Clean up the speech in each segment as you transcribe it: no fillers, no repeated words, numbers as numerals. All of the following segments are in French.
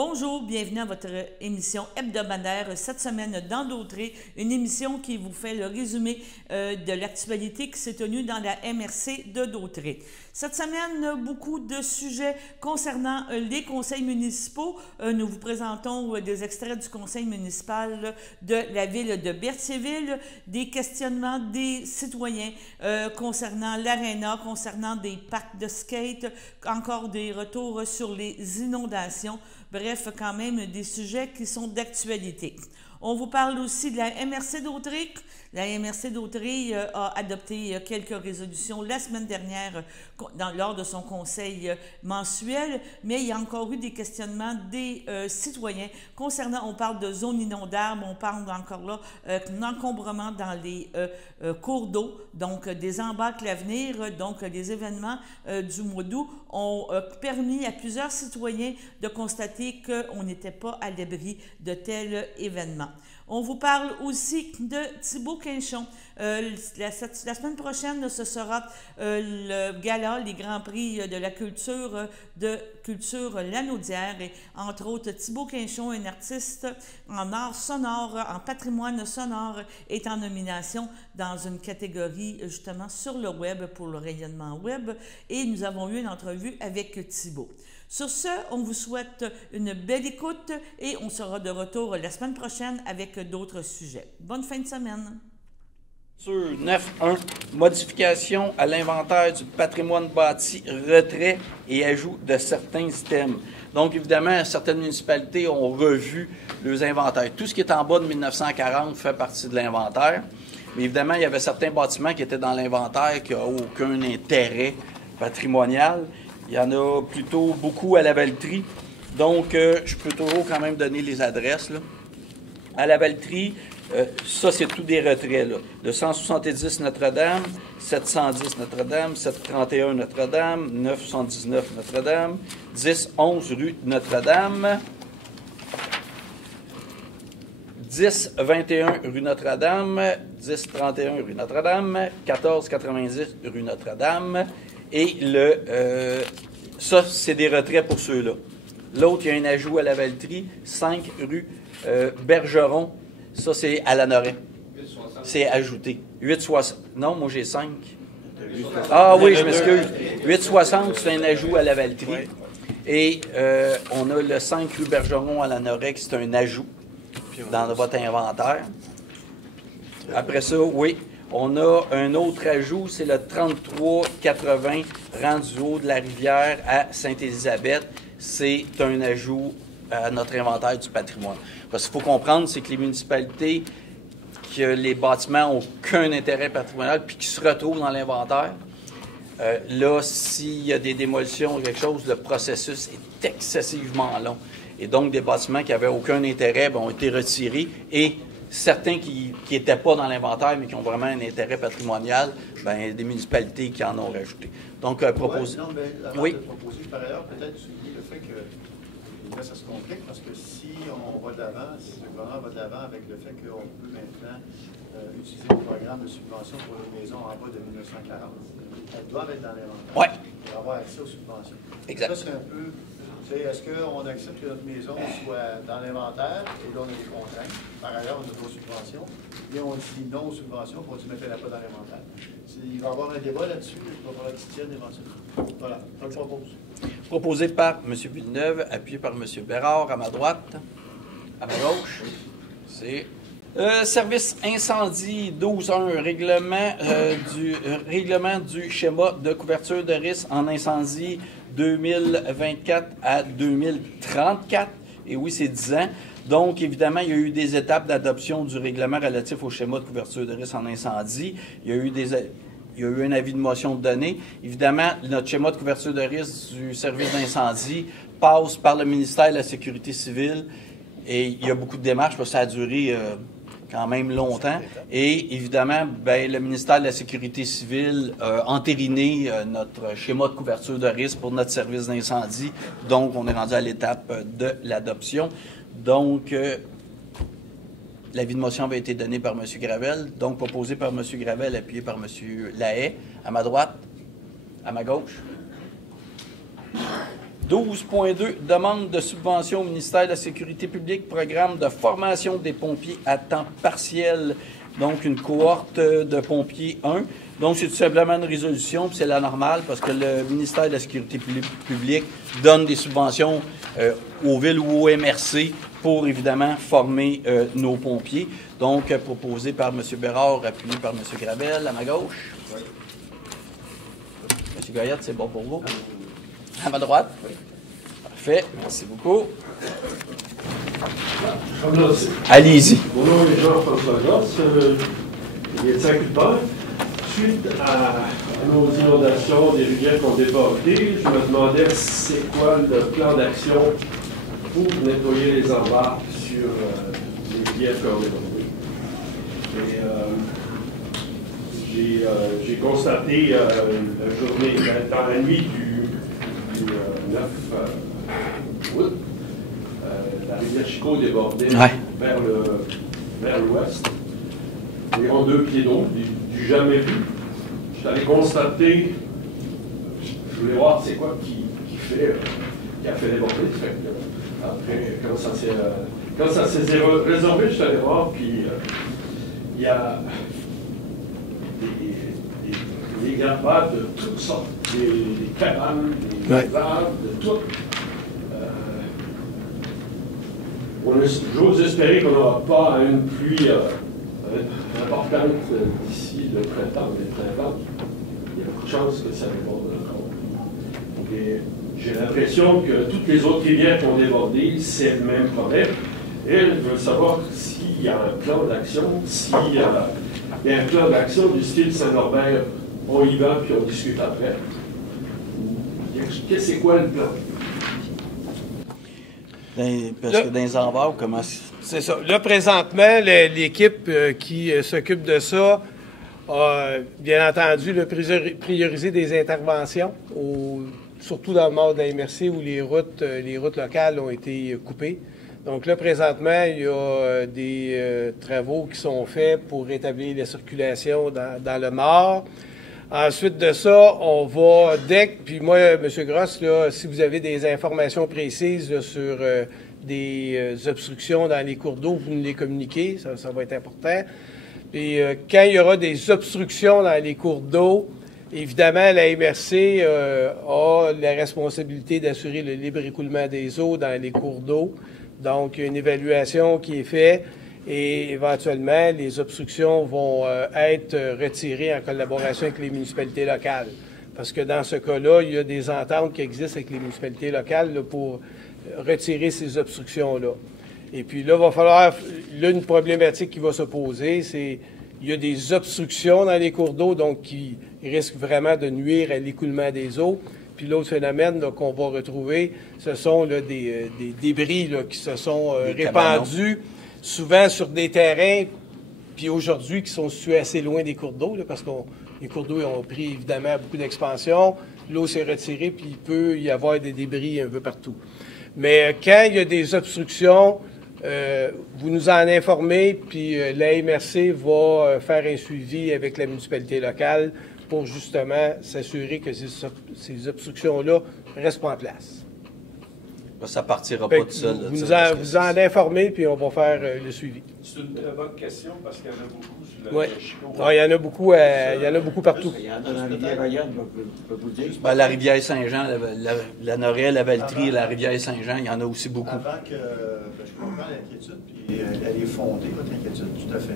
Bonjour, bienvenue à votre émission hebdomadaire cette semaine dans Dautré, une émission qui vous fait le résumé de l'actualité qui s'est tenue dans la MRC de Dautré. Cette semaine, beaucoup de sujets concernant les conseils municipaux. Nous vous présentons des extraits du conseil municipal de la ville de Berthierville, des questionnements des citoyens concernant l'aréna, concernant des parcs de skate, encore des retours sur les inondations. Bref, quand même des sujets qui sont d'actualité. On vous parle aussi de la MRC d'Autré. La MRC d'Autré a adopté quelques résolutions la semaine dernière lors de son conseil mensuel, mais il y a encore eu des questionnements des citoyens concernant, on parle de zones inondables, on parle encore là d'encombrement dans les cours d'eau, donc des embâcles à venir, donc les événements du mois d'août ont permis à plusieurs citoyens de constater qu'on n'était pas à l'abri de tels événements. On vous parle aussi de Thibaut Quinchon. La semaine prochaine, ce sera le gala, les Grands Prix de la culture Lanaudière. Et entre autres, Thibaut Quinchon, un artiste en art sonore, en patrimoine sonore, est en nomination dans une catégorie justement sur le web pour le rayonnement web. Et nous avons eu une entrevue avec Thibaut. Sur ce, on vous souhaite une belle écoute et on sera de retour la semaine prochaine avec d'autres sujets. Bonne fin de semaine. Sur 9.1, modification à l'inventaire du patrimoine bâti, retrait et ajout de certains items. Donc, évidemment, certaines municipalités ont revu leurs inventaires. Tout ce qui est en bas de 1940 fait partie de l'inventaire. Mais évidemment, il y avait certains bâtiments qui étaient dans l'inventaire qui n'ont aucun intérêt patrimonial. Il y en a plutôt beaucoup à la Valtrie. Donc, je peux toujours quand même donner les adresses, là. À la Valtrie, ça, c'est tout des retraits, là. Le 170 Notre-Dame, 710 Notre-Dame, 731 Notre-Dame, 979 Notre-Dame, 1011 rue Notre-Dame, 1021 rue Notre-Dame, 1031 rue Notre-Dame, 1490 rue Notre-Dame. Et ça, c'est des retraits pour ceux-là. L'autre, il y a un ajout à la Valtrie, 5 rue Bergeron. Ça, c'est à la Noret. C'est ajouté. 860. Non, moi, j'ai 5. Ah oui, je m'excuse. 860, c'est un ajout à la Valtrie. Et on a le 5 rue Bergeron à la Noret, qui c'est un ajout dans votre inventaire. Après ça, oui. On a un autre ajout, c'est le 3380 rendu haut de la rivière à Sainte-Élisabeth. C'est un ajout à notre inventaire du patrimoine. Parce qu'il faut comprendre, c'est que les municipalités, que les bâtiments n'ont aucun intérêt patrimonial, puis qui se retrouvent dans l'inventaire, là, s'il y a des démolitions ou quelque chose, le processus est excessivement long. Et donc, des bâtiments qui n'avaient aucun intérêt ont été retirés et certains qui n'étaient pas dans l'inventaire, mais qui ont vraiment un intérêt patrimonial, des municipalités qui en ont rajouté. Donc, proposer... Non, mais avant de proposer, par ailleurs, peut-être souligner le fait que là, ça se complique, parce que si on va de l'avant, si le gouvernement va de l'avant avec le fait qu'on peut maintenant utiliser le programme de subvention pour les maisons en bas de 1940, elles doivent être dans l'inventaire pour avoir accès aux subventions. Exact. Ça, c'est un peu... Est-ce qu'on accepte que notre maison soit dans l'inventaire, et là, on a des contraintes. Par ailleurs, on a nos subventions. Et on dit non aux subventions, on dit ne mettez-la pas dans l'inventaire. Il va y avoir un débat là-dessus, il va falloir qu'il tienne éventuellement. Voilà, je le propose. Proposé par M. Villeneuve, appuyé par M. Bérard, à ma droite. À ma gauche, c'est... service incendie 12.1, règlement du schéma de couverture de risque en incendie 2024 à 2034. Et oui, c'est 10 ans. Donc, évidemment, il y a eu des étapes d'adoption du règlement relatif au schéma de couverture de risque en incendie. Il y a eu un avis de motion de données. Évidemment, notre schéma de couverture de risque du service d'incendie passe par le ministère de la Sécurité civile. Et il y a beaucoup de démarches parce que ça a duré... quand même longtemps. Et évidemment, le ministère de la Sécurité civile a entériné notre schéma de couverture de risque pour notre service d'incendie. Donc, on est rendu à l'étape de l'adoption. Donc, l'avis de motion avait été donné par M. Gravel, donc proposé par M. Gravel, appuyé par M. Lahaye. À ma droite, à ma gauche. 12.2, demande de subvention au ministère de la Sécurité publique, programme de formation des pompiers à temps partiel. Donc, une cohorte de pompiers 1. Donc, c'est tout simplement une résolution, puis c'est la normale, parce que le ministère de la Sécurité publique donne des subventions aux villes ou au MRC pour, évidemment, former nos pompiers. Donc, proposé par M. Bérard, appuyé par M. Gravel, à ma gauche. Oui. M. Goyette, c'est bon pour vous? À ma droite? Oui. Parfait. Merci beaucoup. Allez-y. Mon nom est Jean-François Gosse, il est Saint-Culbert. Suite à nos inondations, des rivières qui ont débordé, je me demandais c'est quoi le plan d'action pour nettoyer les embarques sur les rivières qui ont débordé. Et j'ai constaté la journée, dans la nuit du 9 août, la rivière Chicot débordait vers l'ouest. Environ 2 pieds d'eau, du jamais vu. Je t'avais constaté, je voulais voir c'est quoi qui a fait déborder. Après, quand ça s'est résorbé, je suis allé voir, puis il y a des gravats de toutes sortes, des cabanes, des arbres, de tout. J'ose espérer qu'on n'aura pas une pluie importante d'ici le printemps. Il y a beaucoup de chances que ça déborde encore. Et j'ai l'impression que toutes les autres rivières qui ont débordé, c'est le même problème. Et je veux savoir s'il y a un plan d'action, s'il y a un plan d'action du style Saint-Norbert, on y va puis on discute après. C'est quoi le plan? Parce que dans les envers, comment... C'est ça. Là, présentement, l'équipe qui s'occupe de ça a, bien entendu, priorisé des interventions, surtout dans le nord de la MRC où les routes locales ont été coupées. Donc là, présentement, il y a des travaux qui sont faits pour rétablir la circulation dans le nord. Ensuite de ça, on va puis moi, M. Grosse, là, si vous avez des informations précises là, sur des obstructions dans les cours d'eau, vous nous les communiquez, ça va être important. Puis quand il y aura des obstructions dans les cours d'eau, évidemment, la MRC a la responsabilité d'assurer le libre écoulement des eaux dans les cours d'eau. Donc, il y a une évaluation qui est faite. Et éventuellement, les obstructions vont être retirées en collaboration avec les municipalités locales. Parce que dans ce cas-là, il y a des ententes qui existent avec les municipalités locales là, pour retirer ces obstructions-là. Et puis là, il va falloir... Là, une problématique qui va se poser, c'est il y a des obstructions dans les cours d'eau, donc qui risquent vraiment de nuire à l'écoulement des eaux. Puis l'autre phénomène qu'on va retrouver, ce sont là, des débris là, qui se sont répandus souvent sur des terrains, puis aujourd'hui, qui sont situés assez loin des cours d'eau, parce que les cours d'eau ont pris évidemment beaucoup d'expansion, l'eau s'est retirée, puis il peut y avoir des débris un peu partout. Mais quand il y a des obstructions, vous nous en informez, puis la MRC va faire un suivi avec la municipalité locale pour justement s'assurer que ces obstructions-là restent pas en place. Ça ne partira pas tout seul. Vous en informez, puis on va faire le suivi. C'est une très bonne question, parce qu'il y en a beaucoup sur le Chico. Oui, il y en a beaucoup partout. Il y en a dans la rivière Ryan, je peux vous dire. Ben, la rivière Saint-Jean, la Norelle, la Valtrie, la rivière Saint-Jean, il y en a aussi beaucoup. Avant que je comprends l'inquiétude, puis elle est fondée, votre inquiétude, tout à fait.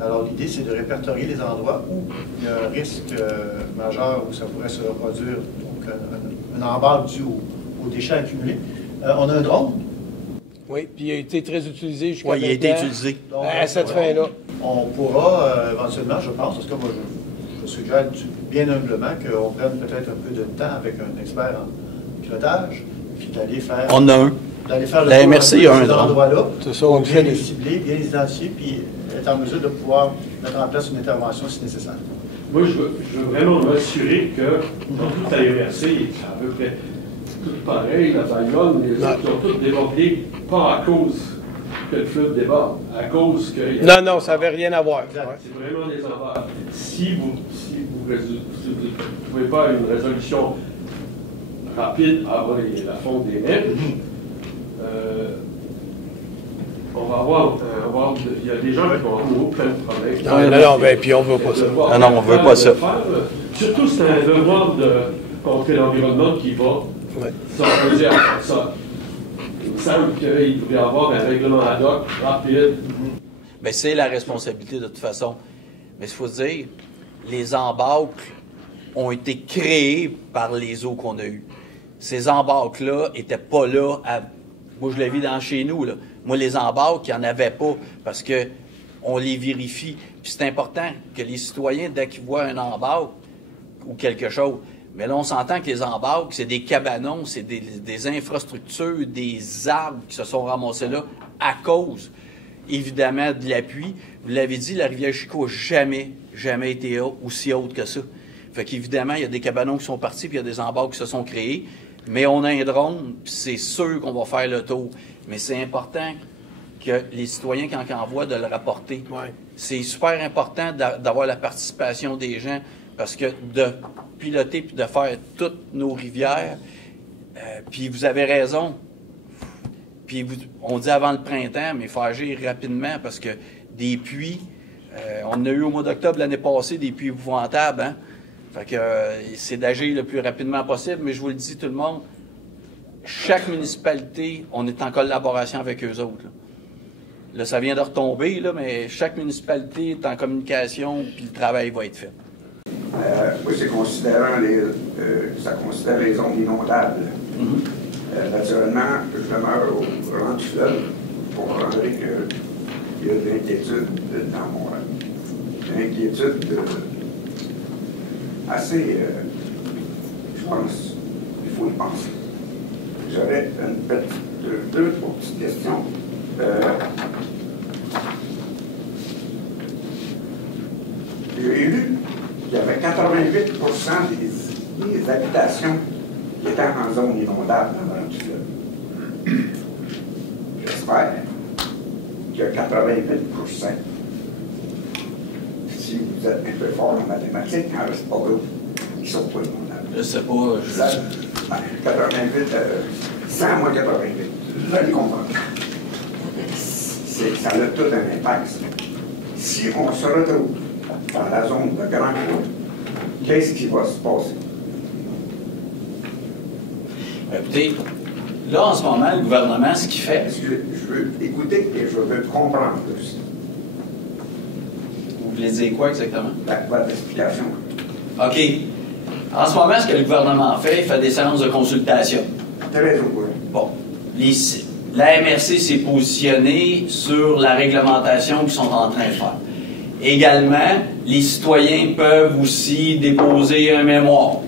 Alors, l'idée, c'est de répertorier les endroits où il y a un risque majeur, où ça pourrait se reproduire, donc un embarque dû aux déchets accumulés. On a un drone. Oui, puis il a été très utilisé jusqu'à maintenant. Oui, il a été utilisé. Donc, à cette fin-là. On pourra éventuellement, je pense, parce que moi, je suggère bien humblement qu'on prenne peut-être un peu de temps avec un expert en pilotage, puis d'aller faire... On a un. D'aller faire la MRC a un drone. Endroit-là, c'est ça, on bien les cibler, bien les identifier, puis être en mesure de pouvoir mettre en place une intervention si nécessaire. Moi, je veux vraiment m'assurer que dans toute la MRC, c'est à peu près tout pareil, la Bayonne, les autres ont tous débordé, pas à cause que le fleuve déborde, à cause que... Non, ça n'avait rien à voir. C'est vraiment des envers. Si vous ne trouvez pas une résolution rapide avant la fonte des mers. On va avoir, il y a des gens qui vont avoir plein de problèmes. Non, ben, puis on ne veut pas ça. Ah non, on ne veut pas ça. Surtout, c'est un devoir de contrer l'environnement qui va s'opposer à ça. Il me semble qu'il devrait y avoir un règlement ad hoc rapide. Mais c'est la responsabilité de toute façon. Mais il faut se dire, les embâcles ont été créés par les eaux qu'on a eues. Ces embâcles-là n'étaient pas là. Moi, je l'ai vu dans chez nous. Là. Moi, les embâcles, il n'y en avait pas parce qu'on les vérifie. Puis c'est important que les citoyens, dès qu'ils voient un embâcle ou quelque chose, mais là, on s'entend que les embâcles, c'est des cabanons, c'est des infrastructures, des arbres qui se sont ramassés là à cause, évidemment, de la pluie. Vous l'avez dit, la rivière Chicot n'a jamais été aussi haute que ça. Fait qu'évidemment, il y a des cabanons qui sont partis, puis il y a des embâcles qui se sont créés. Mais on a un drone, puis c'est sûr qu'on va faire le tour. Mais c'est important que les citoyens, quand ils en voient, de le rapporter. Ouais. C'est super important d'avoir la participation des gens, parce que de piloter puis de faire toutes nos rivières, puis vous avez raison, puis on dit avant le printemps, mais il faut agir rapidement, parce que des pluies, on a eu au mois d'octobre l'année passée des pluies épouvantables, hein? Fait que c'est d'agir le plus rapidement possible, mais je vous le dis tout le monde, chaque municipalité, on est en collaboration avec eux autres. Là, ça vient de retomber, là, mais chaque municipalité est en communication, puis le travail va être fait. Oui, c'est considérant ça considère les zones inondables. Naturellement, je demeure au rang du fleuve. Vous comprendrez qu'il y a de l'inquiétude dans mon rang. Une inquiétude assez, je pense, il faut y penser. J'aurais deux, trois petites questions. J'ai lu qu'il y avait 88% des habitations qui étaient en zone inondable dans le fleuve. J'espère qu'il y a 88%. Si vous êtes un peu fort en mathématiques, il n'en reste pas d'autres qui ne sont pas inondables. Je sais pas. 88, 100 moins 88. Vous allez comprendre. Ça a tout un impact. Si on se retrouve dans la zone de Grand Cours, qu'est-ce qui va se passer? Écoutez, là, en ce moment, le gouvernement, ce qu'il fait... Je veux écouter et je veux comprendre aussi. Vous voulez dire quoi exactement? Votre explication. OK. En ce moment, ce que le gouvernement fait, il fait des séances de consultation. Très au courant. Bon. La MRC s'est positionnée sur la réglementation qu'ils sont en train de faire. Également, les citoyens peuvent aussi déposer un mémoire.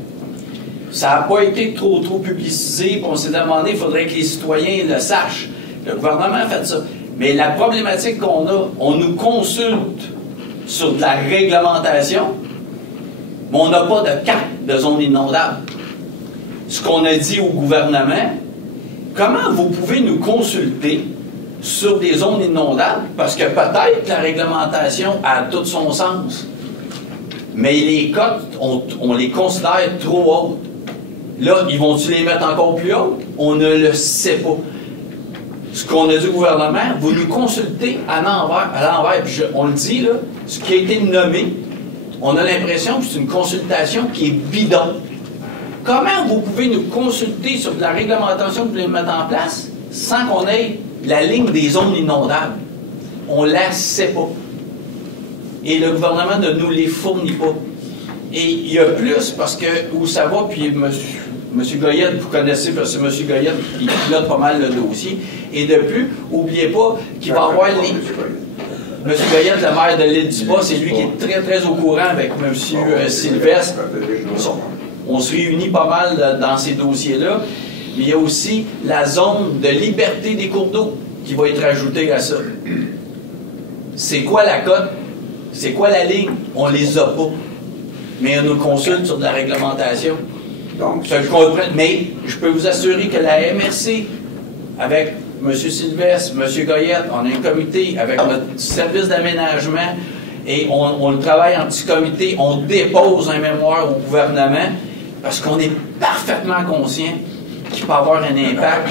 Ça n'a pas été trop publicisé, puis on s'est demandé, il faudrait que les citoyens le sachent. Le gouvernement a fait ça. Mais la problématique qu'on a, on nous consulte sur de la réglementation, mais on n'a pas de carte de zone inondable. Ce qu'on a dit au gouvernement, comment vous pouvez nous consulter sur des zones inondables? Parce que peut-être la réglementation a tout son sens, mais les cotes, on les considère trop hautes. Là, ils vont-ils les mettre encore plus hautes? On ne le sait pas. Ce qu'on a dit au gouvernement, vous nous consultez à l'envers. Puis on le dit, là, ce qui a été nommé, on a l'impression que c'est une consultation qui est bidon. Comment vous pouvez nous consulter sur de la réglementation que vous voulez mettre en place sans qu'on ait la ligne des zones inondables? On ne la sait pas. Et le gouvernement ne nous les fournit pas. Et il y a plus, parce que où ça va, puis M. Goyette, vous connaissez, parce que M. Goyette, il pilote pas mal le dossier. Et de plus, n'oubliez pas qu'il va y avoir les... M. Goyette, le maire de l'île du Bas, c'est lui qui est très, très au courant avec M. Sylvestre. On se réunit pas mal dans ces dossiers-là. Mais il y a aussi la zone de liberté des cours d'eau qui va être ajoutée à ça. C'est quoi la cote? C'est quoi la ligne? On les a pas. Mais on nous consulte sur de la réglementation. Donc, je comprends. Mais je peux vous assurer que la MRC, avec M. Sylvestre, M. Goyette, on a un comité avec notre service d'aménagement et on le travaille en petit comité. On dépose un mémoire au gouvernement parce qu'on est parfaitement conscient qu'il peut avoir un impact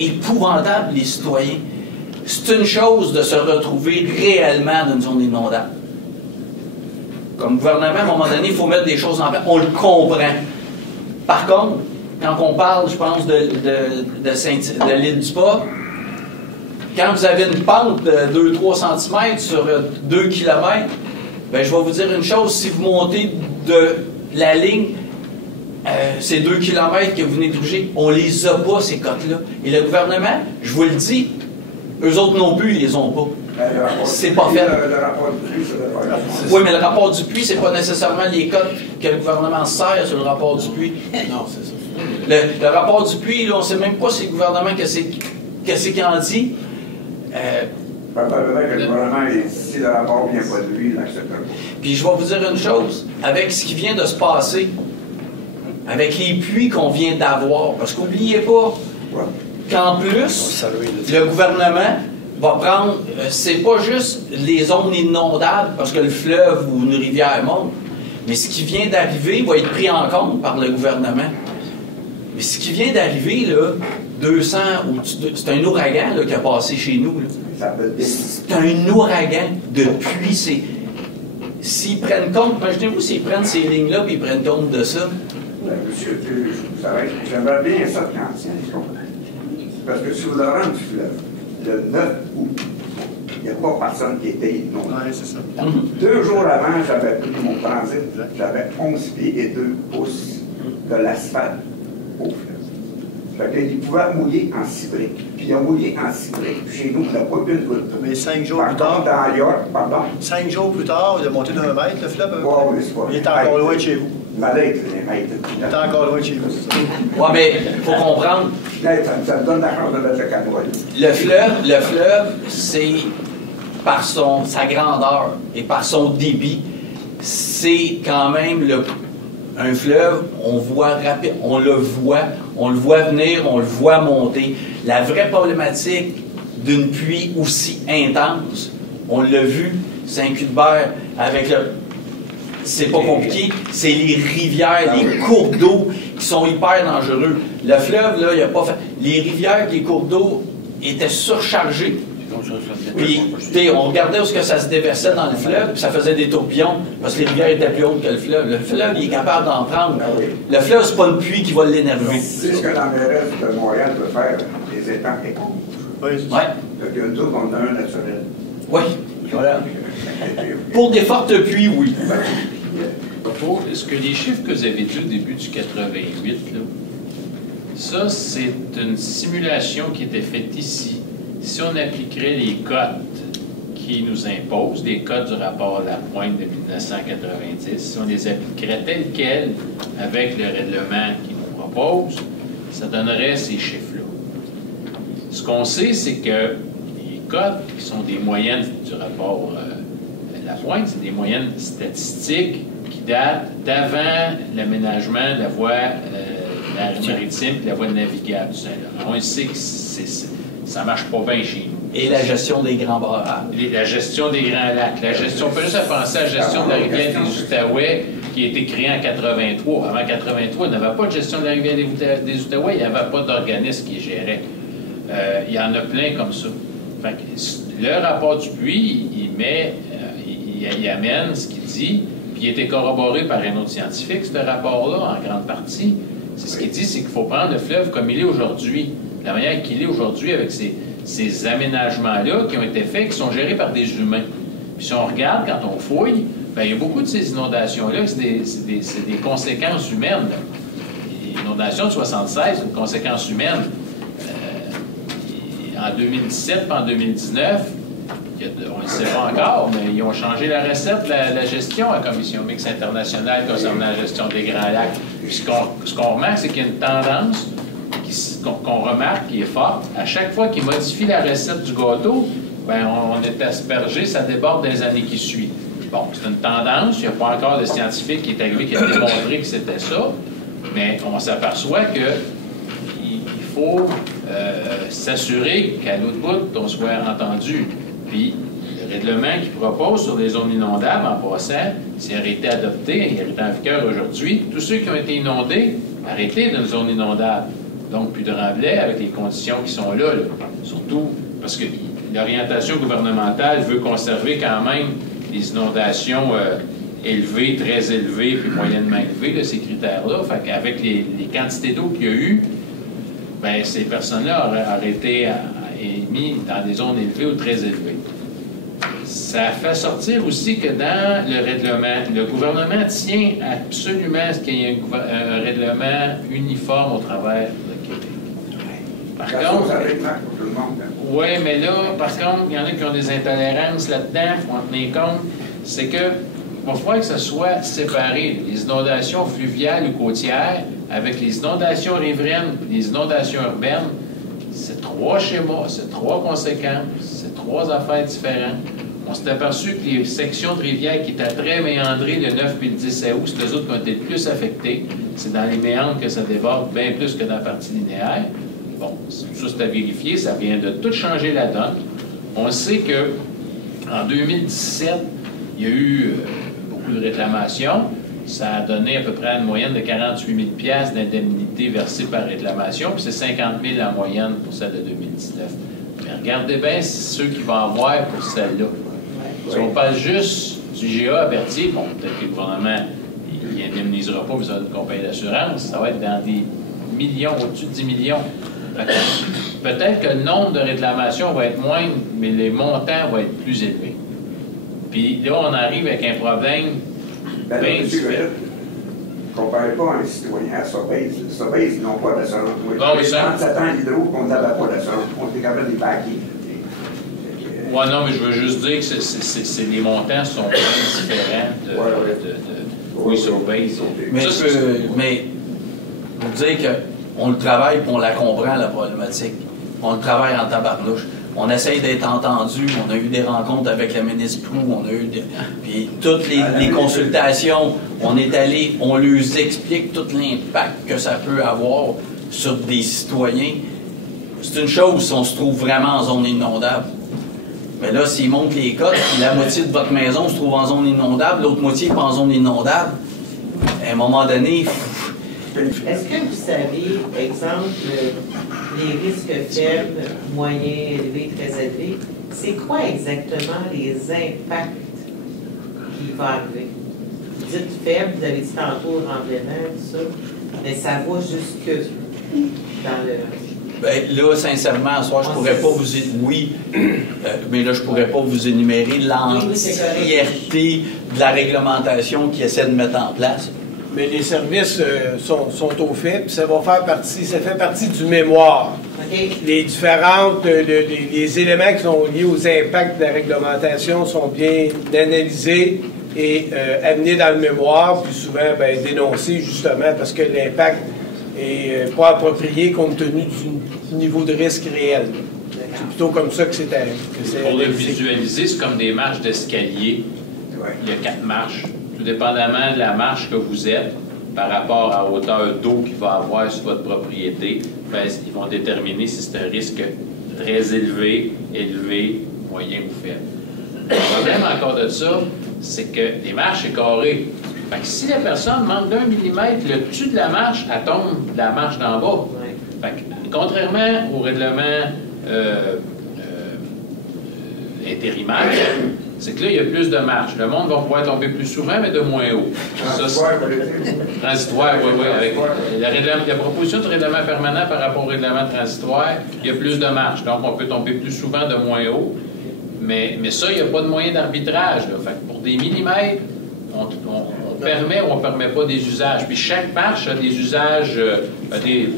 épouvantable les citoyens. C'est une chose de se retrouver réellement dans une zone inondable. Comme gouvernement, à un moment donné, il faut mettre des choses en place. On le comprend. Par contre, quand on parle, je pense, de l'île du Pas, quand vous avez une pente de 2-3 cm sur 2 km, ben, je vais vous dire une chose, si vous montez de la ligne, ces 2 km que vous venez de toucher, on les a pas, ces cotes-là. Et le gouvernement, je vous le dis, eux autres non plus, ils les ont pas. C'est pas fait. Le rapport du puits, ça devrait être. Oui, mais le rapport du puits, c'est pas nécessairement les cotes que le gouvernement sert sur le rapport du puits. Non, c'est ça. Le rapport du puits, là, on ne sait même pas si le gouvernement, qu'est-ce qu'il en dit. Probablement que le gouvernement, si le rapport vient pas de lui, il n'accepte pas. Puis je vais vous dire une chose, avec ce qui vient de se passer, avec les puits qu'on vient d'avoir, parce qu'oubliez pas qu'en plus, le gouvernement va prendre, c'est pas juste les zones inondables, parce que le fleuve ou une rivière monte, mais ce qui vient d'arriver va être pris en compte par le gouvernement. Mais ce qui vient d'arriver, là, 200, c'est un ouragan là, qui a passé chez nous. C'est un ouragan de pluie. S'ils prennent compte, imaginez-vous s'ils prennent ces lignes-là et ils prennent compte de ça. Monsieur, j'aimerais bien ça de l'ancien, je comprends. Parce que sur le rang du fleuve, le 9 août, il n'y a pas personne qui était inondé. Oui, c'est ça. 2 jours avant, j'avais pris mon transit, j'avais 11 pieds et 2 pouces de l'asphalte au fleuve. Fait qu'il pouvait mouiller en 6 briques. Puis il a mouillé en 6 briques. Chez nous, il n'a pas eu une goutte. Mais 5 jours Par plus tard, contre, dans York, pardon. 5 jours plus tard, il a monté d'1 mètre, le fleuve. Oui, c'est pas Il est encore loin de chez vous. Malade, les maîtres. Il est encore loin de chez vous, c'est ça. Oui, mais il faut comprendre, Ça me donne la chance de mettre le canoë. le fleuve, c'est par sa grandeur et par son débit, c'est quand même un fleuve, on le voit venir, on le voit monter. La vraie problématique d'une pluie aussi intense, on l'a vu, Saint-Cuthbert, avec le... C'est pas compliqué, c'est les rivières, les cours d'eau qui sont hyper dangereux. Le fleuve, là, il n'y a pas fait... Les rivières, les cours d'eau étaient surchargés. Puis, on regardait où -ce que ça se déversait dans le fleuve, puis ça faisait des tourbillons, parce que les rivières étaient plus hautes que le fleuve. Le fleuve, il est capable d'en prendre. Le fleuve, c'est pas une pluie qui va l'énerver. C'est ce que la mairesse de Montréal peut faire, les étangs éponges. Oui, c'est ça. Ouais. Donc, il y a nous, on a un naturel. Oui. Voilà. Pour des fortes pluies, oui. Est-ce que les chiffres que vous avez dit au début du 88, là, ça, c'est une simulation qui était faite ici. Si on appliquerait les cotes qui nous imposent, les cotes du rapport Lapointe de 1990, si on les appliquerait tels quels avec le règlement qu'ils nous propose, ça donnerait ces chiffres-là. Ce qu'on sait, c'est que les cotes, qui sont des moyennes du rapport Lapointe, c'est des moyennes statistiques qui datent d'avant l'aménagement de la voie maritime et de la voie navigable du Saint-Laurent. On sait que ça ne marche pas bien chez nous. Et la gestion des grands barrages. La gestion des grands lacs. La gestion, on peut juste penser à la gestion de la rivière des Outaouais qui a été créée en 83. Avant 83, il n'y avait pas de gestion de la rivière des Outaouais, il n'y avait pas d'organisme qui gérait. Il y en a plein comme ça. Fait que le rapport du puits, il amène ce qu'il dit, puis il a été corroboré par un autre scientifique, ce rapport-là, en grande partie. C'est ce qu'il dit, c'est qu'il faut prendre le fleuve comme il est aujourd'hui. La manière qu'il est aujourd'hui avec ces aménagements-là qui ont été faits, qui sont gérés par des humains. Puis si on regarde, quand on fouille, bien, il y a beaucoup de ces inondations-là, c'est des conséquences humaines. L'inondation de 76, c'est une conséquence humaine. En 2017 et en 2019, on ne le sait pas encore, mais ils ont changé la recette de la gestion à la Commission mixte internationale concernant la gestion des Grands Lacs. Puis ce qu'on remarque, c'est qu'il y a une tendance qu'on remarque qui est forte. À chaque fois qu'ils modifient la recette du gâteau, bien, on est aspergé, ça déborde des années qui suivent. Bon, c'est une tendance, il n'y a pas encore de scientifique qui est arrivé qui a démontré que c'était ça, mais on s'aperçoit qu'il faut s'assurer qu'à l'autre bout, on soit entendu. Puis, le règlement qu'il propose sur les zones inondables, en passant, s'il a été adopté, il est en vigueur aujourd'hui, tous ceux qui ont été inondés arrêtez d'une zone inondable. Donc, plus de remblais avec les conditions qui sont là. Surtout parce que l'orientation gouvernementale veut conserver quand même les inondations élevées, très élevées, puis moyennement élevées, là, ces critères-là. Fait qu'avec les quantités d'eau qu'il y a eu, bien, ces personnes-là auraient été mis dans des zones élevées ou très élevées. Ça fait sortir aussi que dans le règlement, le gouvernement tient absolument à ce qu'il y ait un règlement uniforme au travers de Québec. Par contre, oui, mais là, par contre, il y en a qui ont des intolérances là-dedans, il faut en tenir compte, c'est que il va falloir que ça soit séparé, les inondations fluviales ou côtières avec les inondations riveraines et les inondations urbaines. C'est 3 schémas, c'est 3 conséquences, c'est 3 affaires différentes. On s'est aperçu que les sections de rivières qui étaient très méandrées le 9 et le 10 août, c'est eux autres qui ont été le plus affectés. C'est dans les méandres que ça déborde bien plus que dans la partie linéaire. Bon, ça c'est à vérifier, ça vient de tout changer la donne. On sait qu'en 2017, il y a eu beaucoup de réclamations. Ça a donné à peu près une moyenne de 48 000 $ d'indemnités versées par réclamation, puis c'est 50 000 en moyenne pour celle de 2019. Mais regardez bien ceux qui vont avoir pour celle-là. Si on parle juste du GA à Berthier, bon, peut-être que le gouvernement il indemnisera pas, mais ça va être une compagnie d'assurance, ça va être dans des millions, au-dessus de 10 millions. Peut-être que le nombre de réclamations va être moindre, mais les montants vont être plus élevés. Puis là, on arrive avec un problème bien différent. Ne comparez pas un citoyen à Sobeys. Sobeys, ils n'ont pas d'assurance. Non, mais ça... Quand ça tend l'hydro, on n'avait pas d'assurance. On était capable de les baquer. Oui, non, mais je veux juste dire que les montants sont bien différents de Sobeys. Mais vous dire qu'on le travaille et on la comprend, la problématique. On le travaille en tabarnouche. On essaye d'être entendu. On a eu des rencontres avec la ministre Proulx. On a eu puis toutes les consultations, on est allé, on leur explique tout l'impact que ça peut avoir sur des citoyens. C'est une chose si on se trouve vraiment en zone inondable. Mais là, s'ils montent les cotes, puis la moitié de votre maison se trouve en zone inondable, l'autre moitié n'est pas en zone inondable, à un moment donné... Est-ce que vous savez, exemple, les risques faibles, moyens, élevés, très élevés, c'est quoi exactement les impacts qui vont arriver? Vous dites faible, vous avez dit tantôt remblaiement, tout ça, mais ça va jusque dans le... Bien, là, sincèrement, à ce soir, je pourrais pas vous... Oui, mais là, je pourrais pas vous énumérer l'entièreté de la réglementation qu'ils essaient de mettre en place. Mais les services sont au fait, puis ça fait partie du mémoire. Okay. Les différentes, les éléments qui sont liés aux impacts de la réglementation sont bien analysés et amenés dans le mémoire, puis souvent dénoncés justement parce que l'impact n'est pas approprié compte tenu du niveau de risque réel. C'est plutôt comme ça que c'est pour le visualiser, c'est comme des marches d'escalier. Il y a 4 marches. Tout dépendamment de la marche que vous êtes par rapport à la hauteur d'eau qu'il va avoir sur votre propriété, ils vont déterminer si c'est un risque très élevé, moyen ou faible. Le problème encore de ça, c'est que les marches sont carrées. Fait que si la personne manque d'1 millimètre, le dessus de la marche, elle tombe de la marche d'en bas. Fait que, contrairement au règlement intérimaire, c'est que là, il y a plus de marches. Le monde va pouvoir tomber plus souvent, mais de moins haut. Transitoire, oui. Avec la proposition de règlement permanent par rapport au règlement transitoire, il y a plus de marches. Donc, on peut tomber plus souvent de moins haut. Mais ça, il n'y a pas de moyen d'arbitrage. Fait que pour des millimètres, on permet ou on ne permet pas des usages. Puis chaque marche a des usages, ils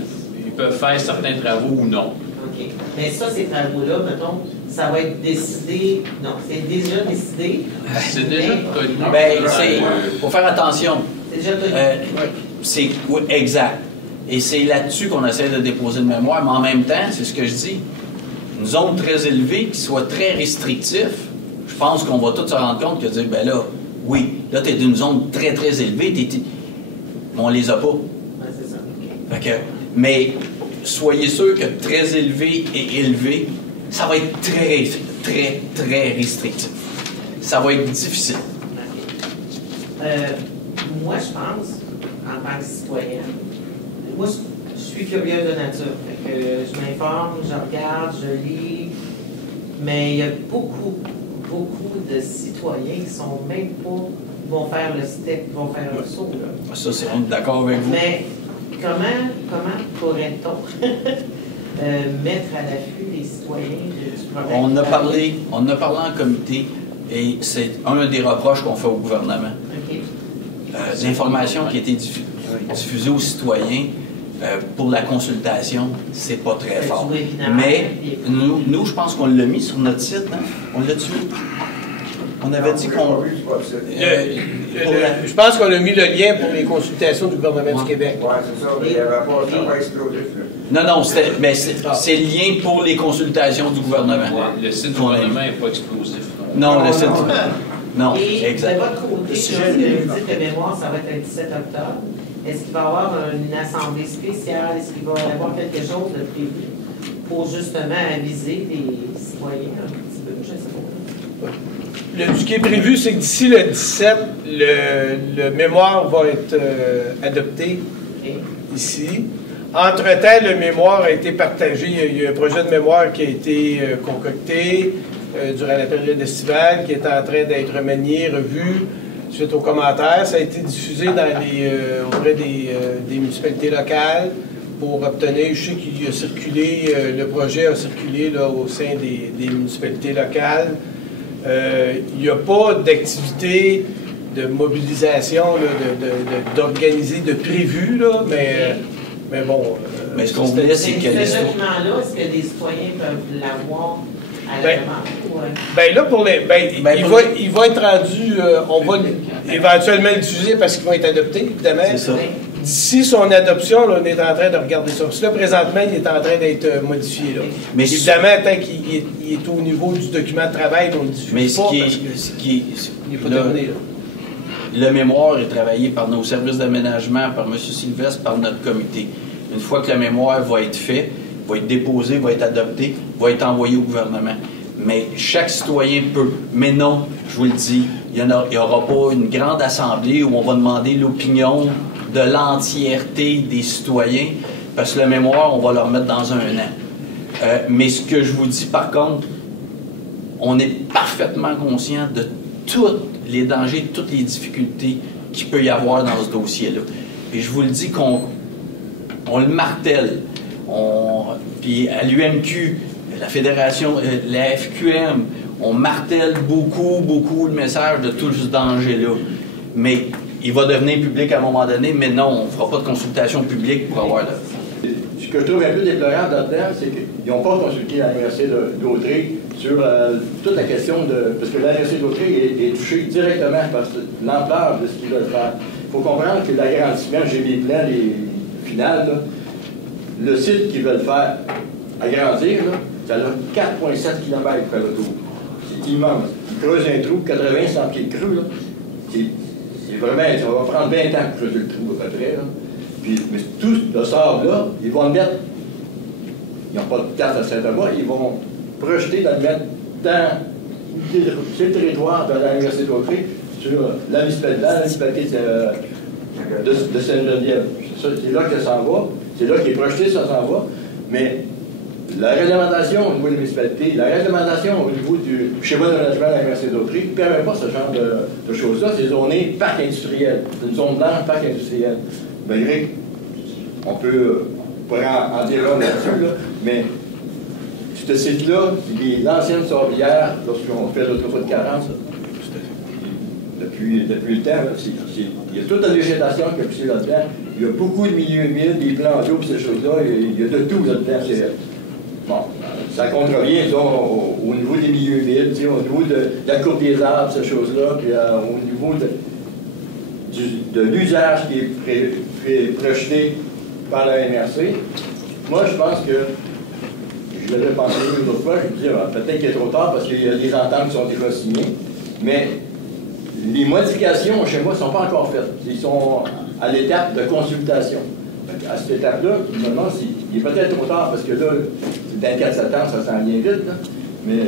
peuvent faire certains travaux ou non. OK. Mais ça, ces travaux-là, mettons, ça va être décidé. Non, c'est déjà décidé. C'est déjà connu. Il faut faire attention. C'est déjà connu. Oui, exact. Et c'est là-dessus qu'on essaie de déposer le mémoire, mais en même temps, c'est ce que je dis, une zone très élevée qui soit très restrictive, je pense qu'on va tous se rendre compte que dire, ben là, oui, là, tu es d'une zone très, très élevée, mais on les a pas. C'est ça. Fait que, mais soyez sûr que très élevé et élevé, ça va être très, très, très restrictif. Ça va être difficile. Moi, je pense, en tant que citoyen, moi, je suis curieux de nature. Fait que je m'informe, je regarde, je lis. Mais il y a beaucoup de citoyens qui sont même pas, vont faire le step, vont faire le saut. Là. Ça, c'est on est d'accord avec vous. Mais comment pourrait-on mettre à l'affût les citoyens du problème? On en a parlé en comité et c'est un des reproches qu'on fait au gouvernement. Okay. L'information qui a été diffusée aux citoyens pour la consultation, c'est pas très fort. Mais nous, je pense qu'on l'a mis sur notre site. Hein? On l'a tué. On avait dit qu'on... Je pense qu'on a mis le lien pour les consultations du gouvernement du Québec. Oui, c'est ça, mais il n'y avait pas explosif. Non, c'est le lien pour les consultations du gouvernement. Ouais, le site du gouvernement n'est pas explosif. Non, le site... Non, et exact. de votre côté, lorsque vous dites que mémoire, ça va être le 17 octobre, est-ce qu'il va y avoir une assemblée spéciale? Est-ce qu'il va y avoir quelque chose de prévu pour justement aviser les citoyens un petit peu? Je ne sais pas. Ce qui est prévu, c'est que d'ici le 17, le mémoire va être adopté ici. Entre-temps, le mémoire a été partagé. Il y a un projet de mémoire qui a été concocté durant la période estivale, qui est en train d'être manié, revu, suite aux commentaires. Ça a été diffusé auprès des municipalités locales pour obtenir, je sais qu'il a circulé, le projet a circulé là, au sein des municipalités locales. Il n'y a pas d'activité de mobilisation, d'organiser, de prévu, là, mais bon. Mais ce qu'on voulait, c'est que... Ce document-là, est-ce que les citoyens peuvent l'avoir à la demande? Ben là, il va être rendu, on va éventuellement le diffuser parce qu'il va être adopté, évidemment. C'est ça. D'ici son adoption, là, on est en train de regarder ça. Parce que là, présentement, il est en train d'être modifié. Là. Mais évidemment, tant qu'il est au niveau du document de travail, on ne le diffuse pas. Il n'est pas terminé. Le mémoire est travaillé par nos services d'aménagement, par M. Sylvestre, par notre comité. Une fois que le mémoire va être fait, va être déposé, va être adopté, va être envoyé au gouvernement. Mais chaque citoyen peut. Mais non, je vous le dis, il n'y aura pas une grande assemblée où on va demander l'opinion de l'entièreté des citoyens, parce que le mémoire, on va le remettre dans un an. Mais ce que je vous dis, par contre, on est parfaitement conscient de tous les dangers, toutes les difficultés qu'il peut y avoir dans ce dossier-là. Et je vous le dis qu'on le martèle. Puis à l'UMQ, la Fédération, la FQM, on martèle beaucoup le message de tout ce danger-là. Mais il va devenir public à un moment donné, mais non, on ne fera pas de consultation publique pour avoir Ce que je trouve un peu déplorable là-dedans, c'est qu'ils n'ont pas consulté l'Université d'Autrey sur toute la question de... Parce que l'Université d'Autrey est touchée directement par l'ampleur de ce qu'ils veulent faire. Il faut comprendre que l'agrandissement, j'ai mis plans, les finales, là, le site qu'ils veulent faire agrandir, là, ça a 4,7 km par le tour. C'est immense. Ils creusent un trou, 80-100 pieds de creux, là. C'est vraiment, ça va prendre 20 ans pour creuser le trou à peu près. Là. Puis, mais tout le sable-là, ils vont le mettre, ils n'ont pas de carte à Saint-Thomas, ils vont projeter de le mettre sur le territoire de l'Université d'Autrey, sur la municipalité de Sainte-Geneviève. C'est là que ça s'en va, c'est là qu'il est projeté, ça s'en va, mais la réglementation au niveau des municipalités, la réglementation au niveau du schéma d'aménagement de l'Université d'Autrey ne permet pas ce genre de choses-là. C'est zoné parc industriel. C'est une zone blanche parc industriel. Malgré, on pourrait en dire là là-dessus, là, mais ce site-là, c'est l'ancienne sablière, lorsqu'on fait l'autoroute 40, depuis le temps, il y a toute la végétation qui a poussé là-dedans. Il y a beaucoup de milieux humides, des plans d'eau, ces choses-là. Il y a de tout là-dedans. Bon, ça contrevient au niveau des milieux humides, au niveau de la courbe des arbres, ces choses-là, puis au niveau de l'usage qui est projeté par la MRC. Moi, je pense que, je l'avais pensé une autre fois, je me disais, peut-être qu'il est trop tard parce qu'il y a des ententes qui sont déjà signées, mais les modifications chez moi ne sont pas encore faites. Ils sont à l'étape de consultation. À cette étape-là, je me demande s'il est peut-être trop tard parce que là, c'est dans 4 septembre, ça s'en vient vite, là. Mais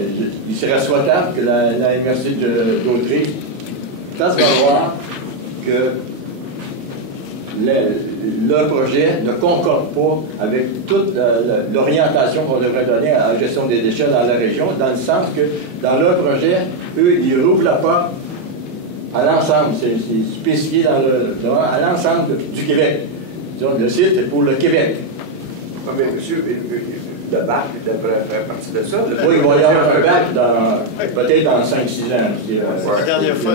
il serait souhaitable que la MRC d'Autrey fasse voir que leur projet ne concorde pas avec toute l'orientation qu'on devrait donner à la gestion des déchets dans la région, dans le sens que dans leur projet, eux, ils rouvrent la porte à l'ensemble, c'est spécifié à l'ensemble du Québec. Donc, le site est pour le Québec. Ah, mais monsieur, le bac devrait faire partie de ça. Oui, il va y avoir un bac peut-être dans 5-6 ans. La dernière fois,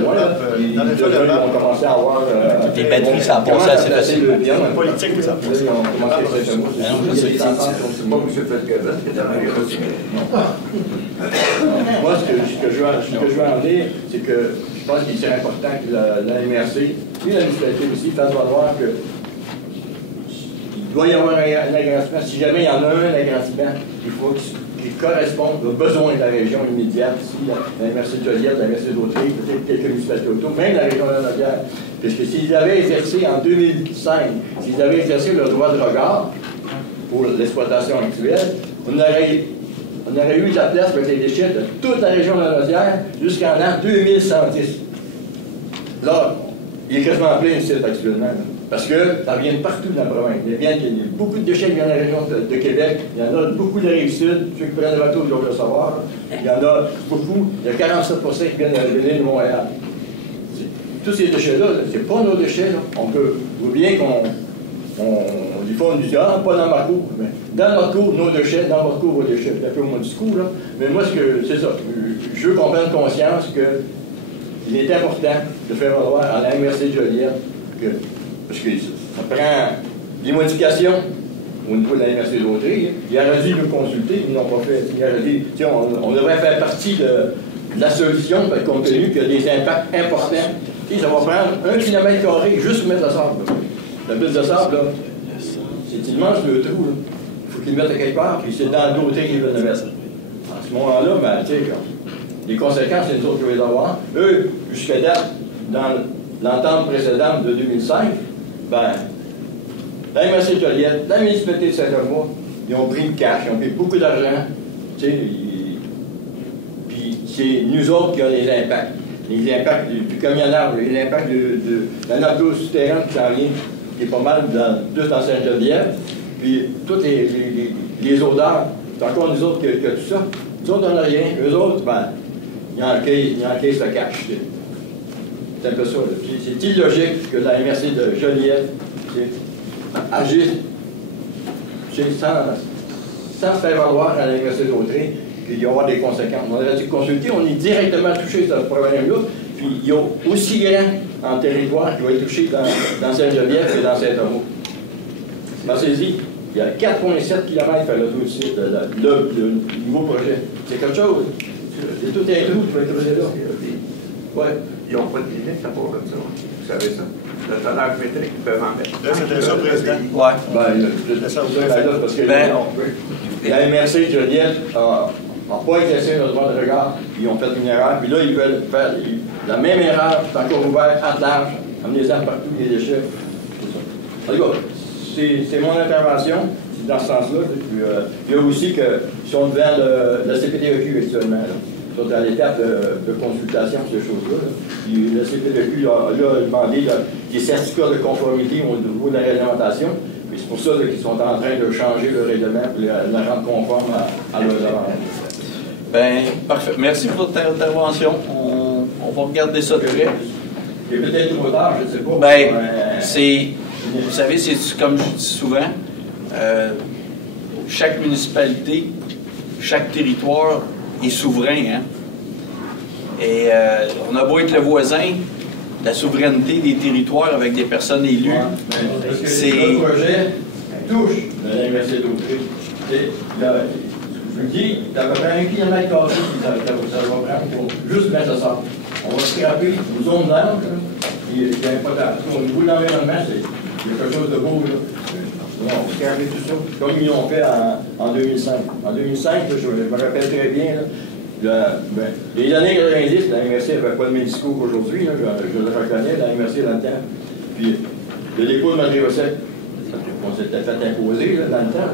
ils vont commencer à avoir... les batteries, ça a passé assez facile. politique, mais ça a passé. Ils ont commencé à faire ça. C'est pas monsieur Felquevin qui est dans les recyclés. Moi, ce que je veux en dire, c'est que je pense qu'il serait important que la MRC, puis la municipalité aussi, fasse valoir que il doit y avoir un agrandissement. Si jamais il y en a un agrandissement, il faut qu'il corresponde aux besoins de la région immédiate, ici, la MRC de Joliette, la MRC d'Autriche, peut-être quelques municipalités autour, même la région de la Naudière. Puisque s'ils avaient exercé en 2005, s'ils avaient exercé le droit de regard pour l'exploitation actuelle, on aurait eu de la place avec les déchets de toute la région de la Naudière jusqu'en l'an 2110. Là, il est quasiment plein ici actuellement. Là. Parce que ça vient de partout dans la province. Il y a beaucoup de déchets qui viennent de la région de Québec. Il y en a beaucoup de la Rive-Sud. Ceux qui prennent le bateau doivent le savoir. Il y en a beaucoup. Il y a 47% qui viennent de l'île de Montréal. Tous ces déchets-là, c'est pas nos déchets. Là. On peut, ou bien des fois on dit « Ah, pas dans ma cour ». Mais dans notre cour, nos déchets, dans votre cour, vos déchets. C'est un peu mon discours, là. Mais moi, c'est ça. Je veux qu'on prenne conscience qu'il est important de faire valoir à la MRC de Joliette parce que ça prend des modifications au niveau de la MRC d'Autriche. Il aurait dû nous consulter, ils n'ont pas fait. On devrait faire partie de la solution, compte tenu qu'il y a des impacts importants. Ça va prendre 1 km² juste pour mettre le sable. La piste de sable, là, c'est immense le trou. Là. Il faut qu'ils le mettent à quelque part, puis c'est dans l'Autriche qu'ils veulent le mettre. À ce moment-là, ben, tu sais, les conséquences, c'est nous autres qui vont les avoir. Eux, jusqu'à date, dans l'entente précédente de 2005, ben, la MRC de Joliette, la municipalité de Saint-Elmois, ils ont pris le cash, ils ont pris beaucoup d'argent, tu sais, puis c'est nous autres qui avons les impacts. Les impacts du camionnage, les impacts de la nappe d'eau souterraine qui s'en vient, qui est pas mal plus dans Saint-Geneviève, puis toutes les odeurs, c'est encore nous autres que tout ça. Nous autres, on n'a rien. Eux autres, ben, ils encaissent le cash. C'est un peu ça. C'est illogique que la MRC de Joliette agisse sans se faire valoir à la MRC d'Autriche qu'il va y avoir des conséquences. On aurait dû consulter, on est directement touché par ce problème-là, puis il y a aussi grand en territoire qui va être touché dans Saint-Geneviève et dans Saint-Thomas. Pensez-y, il y a 4,7 km à l'autour du site, le nouveau projet. C'est quelque chose. C'est tout un trou qui va être creusé là. Ouais. Ils n'ont pas de limite à part de ça. Vous savez ça? Le tonnage métrique, ils peuvent en mettre. Là, c'était ça, Président. Oui. Parce que la MRC de Joliette n'a pas exercé le droit de regard. Ils ont fait une erreur. Puis là, ils veulent faire la même erreur, c'est encore ouvert, à large, amenez-en partout, les déchets. En tout cas, c'est mon intervention dans ce sens-là. Il y a aussi que, si on devant la CPDEQ actuellement, ils sont à l'étape de consultation sur ces choses-là. Le CPDEQ a demandé des certificats de conformité au niveau de la réglementation. C'est pour ça qu'ils sont en train de changer le règlement pour la rendre conforme à leurs demandes. Bien, parfait. Merci pour votre intervention. On va regarder ça de près. Il y a peut-être trop tard, je ne sais pas. Bien, vous savez, c'est comme je dis souvent, chaque municipalité, chaque territoire est souverain. Hein? Et on a beau être le voisin, la souveraineté des territoires avec des personnes élues, c'est... Le projet touche la MRC d'Autriche. Je vous dis, ça va prendre 1 km² ça va prendre pour juste mettre ça. On va scraper aux zones d'âge, il y a un potentiel. Au niveau de l'environnement, c'est quelque chose de beau. Là. On va scraper tout ça, comme ils l'ont fait en 2005. En 2005, là, je me rappelle très bien, les années 90, la MRC n'avait pas le même discours qu'aujourd'hui, je le reconnais, la MRC dans le temps. Puis, le dépôt de Madré-Rossette, on s'était fait imposer dans le temps.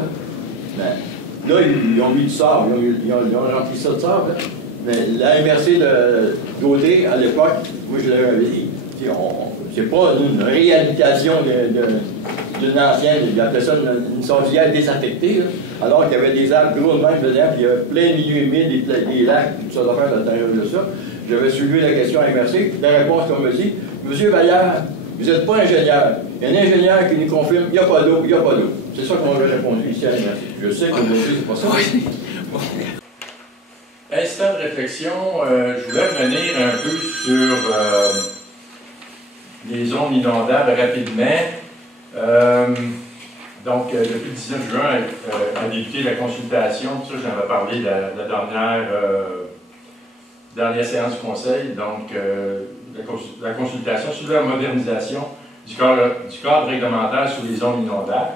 Là, ils ont mis du sable, ils ont rempli ça de sable. Là. Mais la MRC d'Autriche, à l'époque, moi je l'avais dit, c'est pas une réhabilitation d'une ancienne, il appelait ça une saudière désaffectée, là, alors qu'il y avait des arbres gros de même dedans, puis il y avait plein de milieux humides, des lacs, tout ça d'affaires à l'intérieur de ça. J'avais soulevé la question à MRC. La réponse qu'on me dit, Monsieur Vallière, vous n'êtes pas ingénieur. Il y a un ingénieur qui nous confirme, il n'y a pas d'eau, il n'y a pas d'eau. C'est ça qu'on m'avait répondu ici à MRC. Je sais qu'aujourd'hui, c'est pas ça. Instant de réflexion, je voulais revenir un peu sur les zones inondables rapidement. Donc, depuis le 19 juin a débuté la consultation. Ça, j'en avais parlé la dernière séance du Conseil. Donc, la consultation sur la modernisation du cadre réglementaire sur les zones inondables.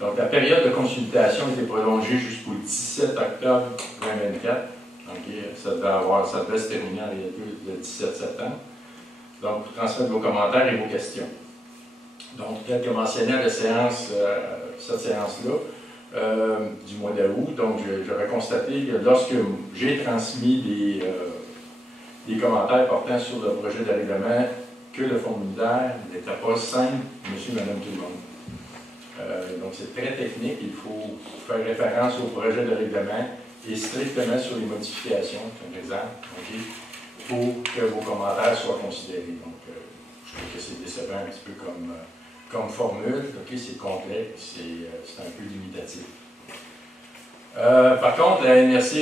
Donc, la période de consultation a été prolongée jusqu'au 17 octobre 2024. Okay. Ça devait se terminer en réalité le 17 septembre. Donc, pour transmettre vos commentaires et vos questions. Donc, tel que mentionné à cette séance-là, du mois d'août, donc j'aurais constaté que lorsque j'ai transmis des commentaires portant sur le projet de règlement, que le formulaire n'était pas simple, monsieur, madame, tout le monde. Donc, c'est très technique, il faut faire référence au projet de règlement et strictement sur les modifications, comme exemple, okay, pour que vos commentaires soient considérés. Donc, je trouve que c'est décevant un petit peu comme formule, okay, c'est complexe, c'est un peu limitatif. Par contre, la NRC,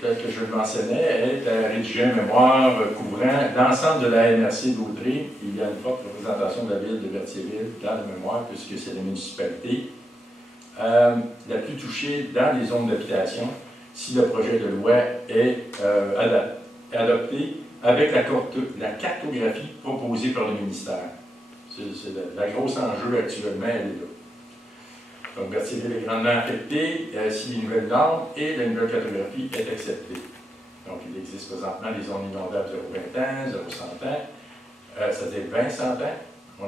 tel que je le mentionnais, elle a rédigé un mémoire couvrant l'ensemble de la NRC d'Audrey. Il y a une forte représentation de la ville de Berthierville dans le mémoire, puisque c'est la municipalité la plus touchée dans les zones d'habitation si le projet de loi est adopté avec la cartographie proposée par le ministère. C'est la grosse enjeu actuellement, elle est là. Donc, Berthierville est grandement affectée si les nouvelles normes et la nouvelle cartographie est acceptée. Donc, il existe présentement les zones inondables 0,20 ans, 0,100 ans, c'est-à-dire 20-100 ans.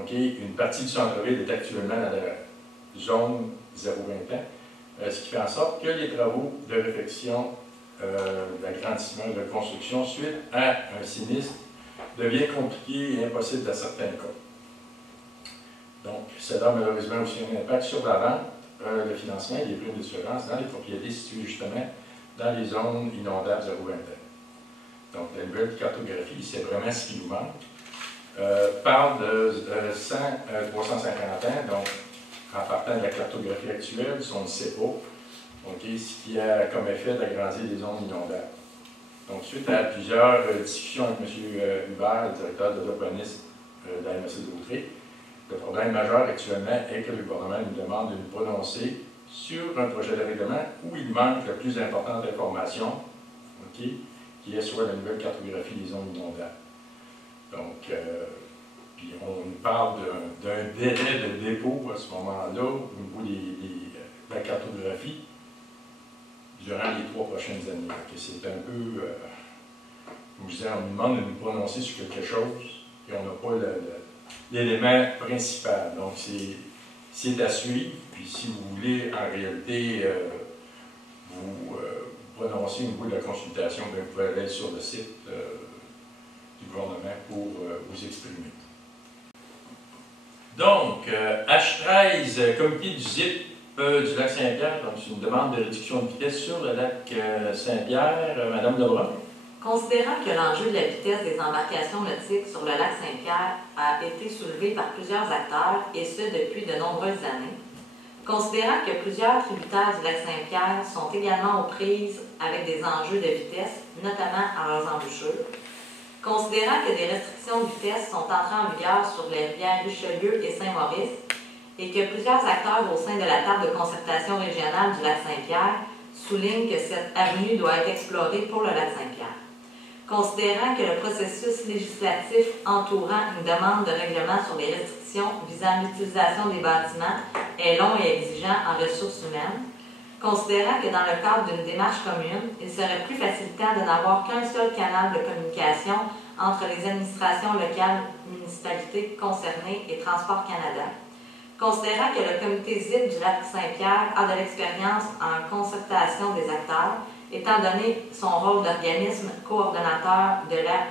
Okay. Une partie du centre-ville est actuellement dans la zone 0,20 ans, ce qui fait en sorte que les travaux de réfection, d'agrandissement, de construction suite à un sinistre devient compliqué et impossible dans certains cas. Donc, cela a malheureusement aussi un impact sur la vente, le financement et les primes d'assurance dans les propriétés situées justement dans les zones inondables 0,20 ans. Donc, la nouvelle cartographie, c'est vraiment ce qui nous manque. Parle de 350 ans, donc en partant de la cartographie actuelle, si on ne sait pas, okay, ce qui a comme effet d'agrandir les zones inondables. Donc, suite à plusieurs discussions avec M. Hubert, le directeur de l'urbanisme de la MRC d'Audrey, le problème majeur actuellement est que le gouvernement nous demande de nous prononcer sur un projet de règlement où il manque la plus importante information, okay, qui est soit la nouvelle cartographie des zones inondables. Donc, puis on nous parle d'un délai de dépôt à ce moment-là au niveau de la cartographie durant les 3 prochaines années. Okay, c'est un peu, comme je disais, on nous demande de nous prononcer sur quelque chose et on n'a pas l'élément principal. Donc, c'est à suivre. Puis, si vous voulez, en réalité, vous prononcer au niveau de la consultation, bien, vous pouvez aller sur le site du gouvernement pour vous exprimer. Donc, H13, comité du ZIP du lac Saint-Pierre, donc c'est une demande de réduction de vitesse sur le lac Saint-Pierre. Madame Lebrun. Considérant que l'enjeu de la vitesse des embarcations nautiques sur le lac Saint-Pierre a été soulevé par plusieurs acteurs, et ce depuis de nombreuses années, considérant que plusieurs tributaires du lac Saint-Pierre sont également aux prises avec des enjeux de vitesse, notamment à leurs embouchures, considérant que des restrictions de vitesse sont entrées en vigueur sur les rivières Richelieu et Saint-Maurice, et que plusieurs acteurs au sein de la table de concertation régionale du lac Saint-Pierre soulignent que cette avenue doit être explorée pour le lac Saint-Pierre. Considérant que le processus législatif entourant une demande de règlement sur les restrictions visant l'utilisation des bâtiments est long et exigeant en ressources humaines, considérant que dans le cadre d'une démarche commune, il serait plus facilitant de n'avoir qu'un seul canal de communication entre les administrations locales, municipalités concernées et Transport Canada, considérant que le comité ZIP du lac Saint-Pierre a de l'expérience en concertation des acteurs, étant donné son rôle d'organisme coordonnateur de la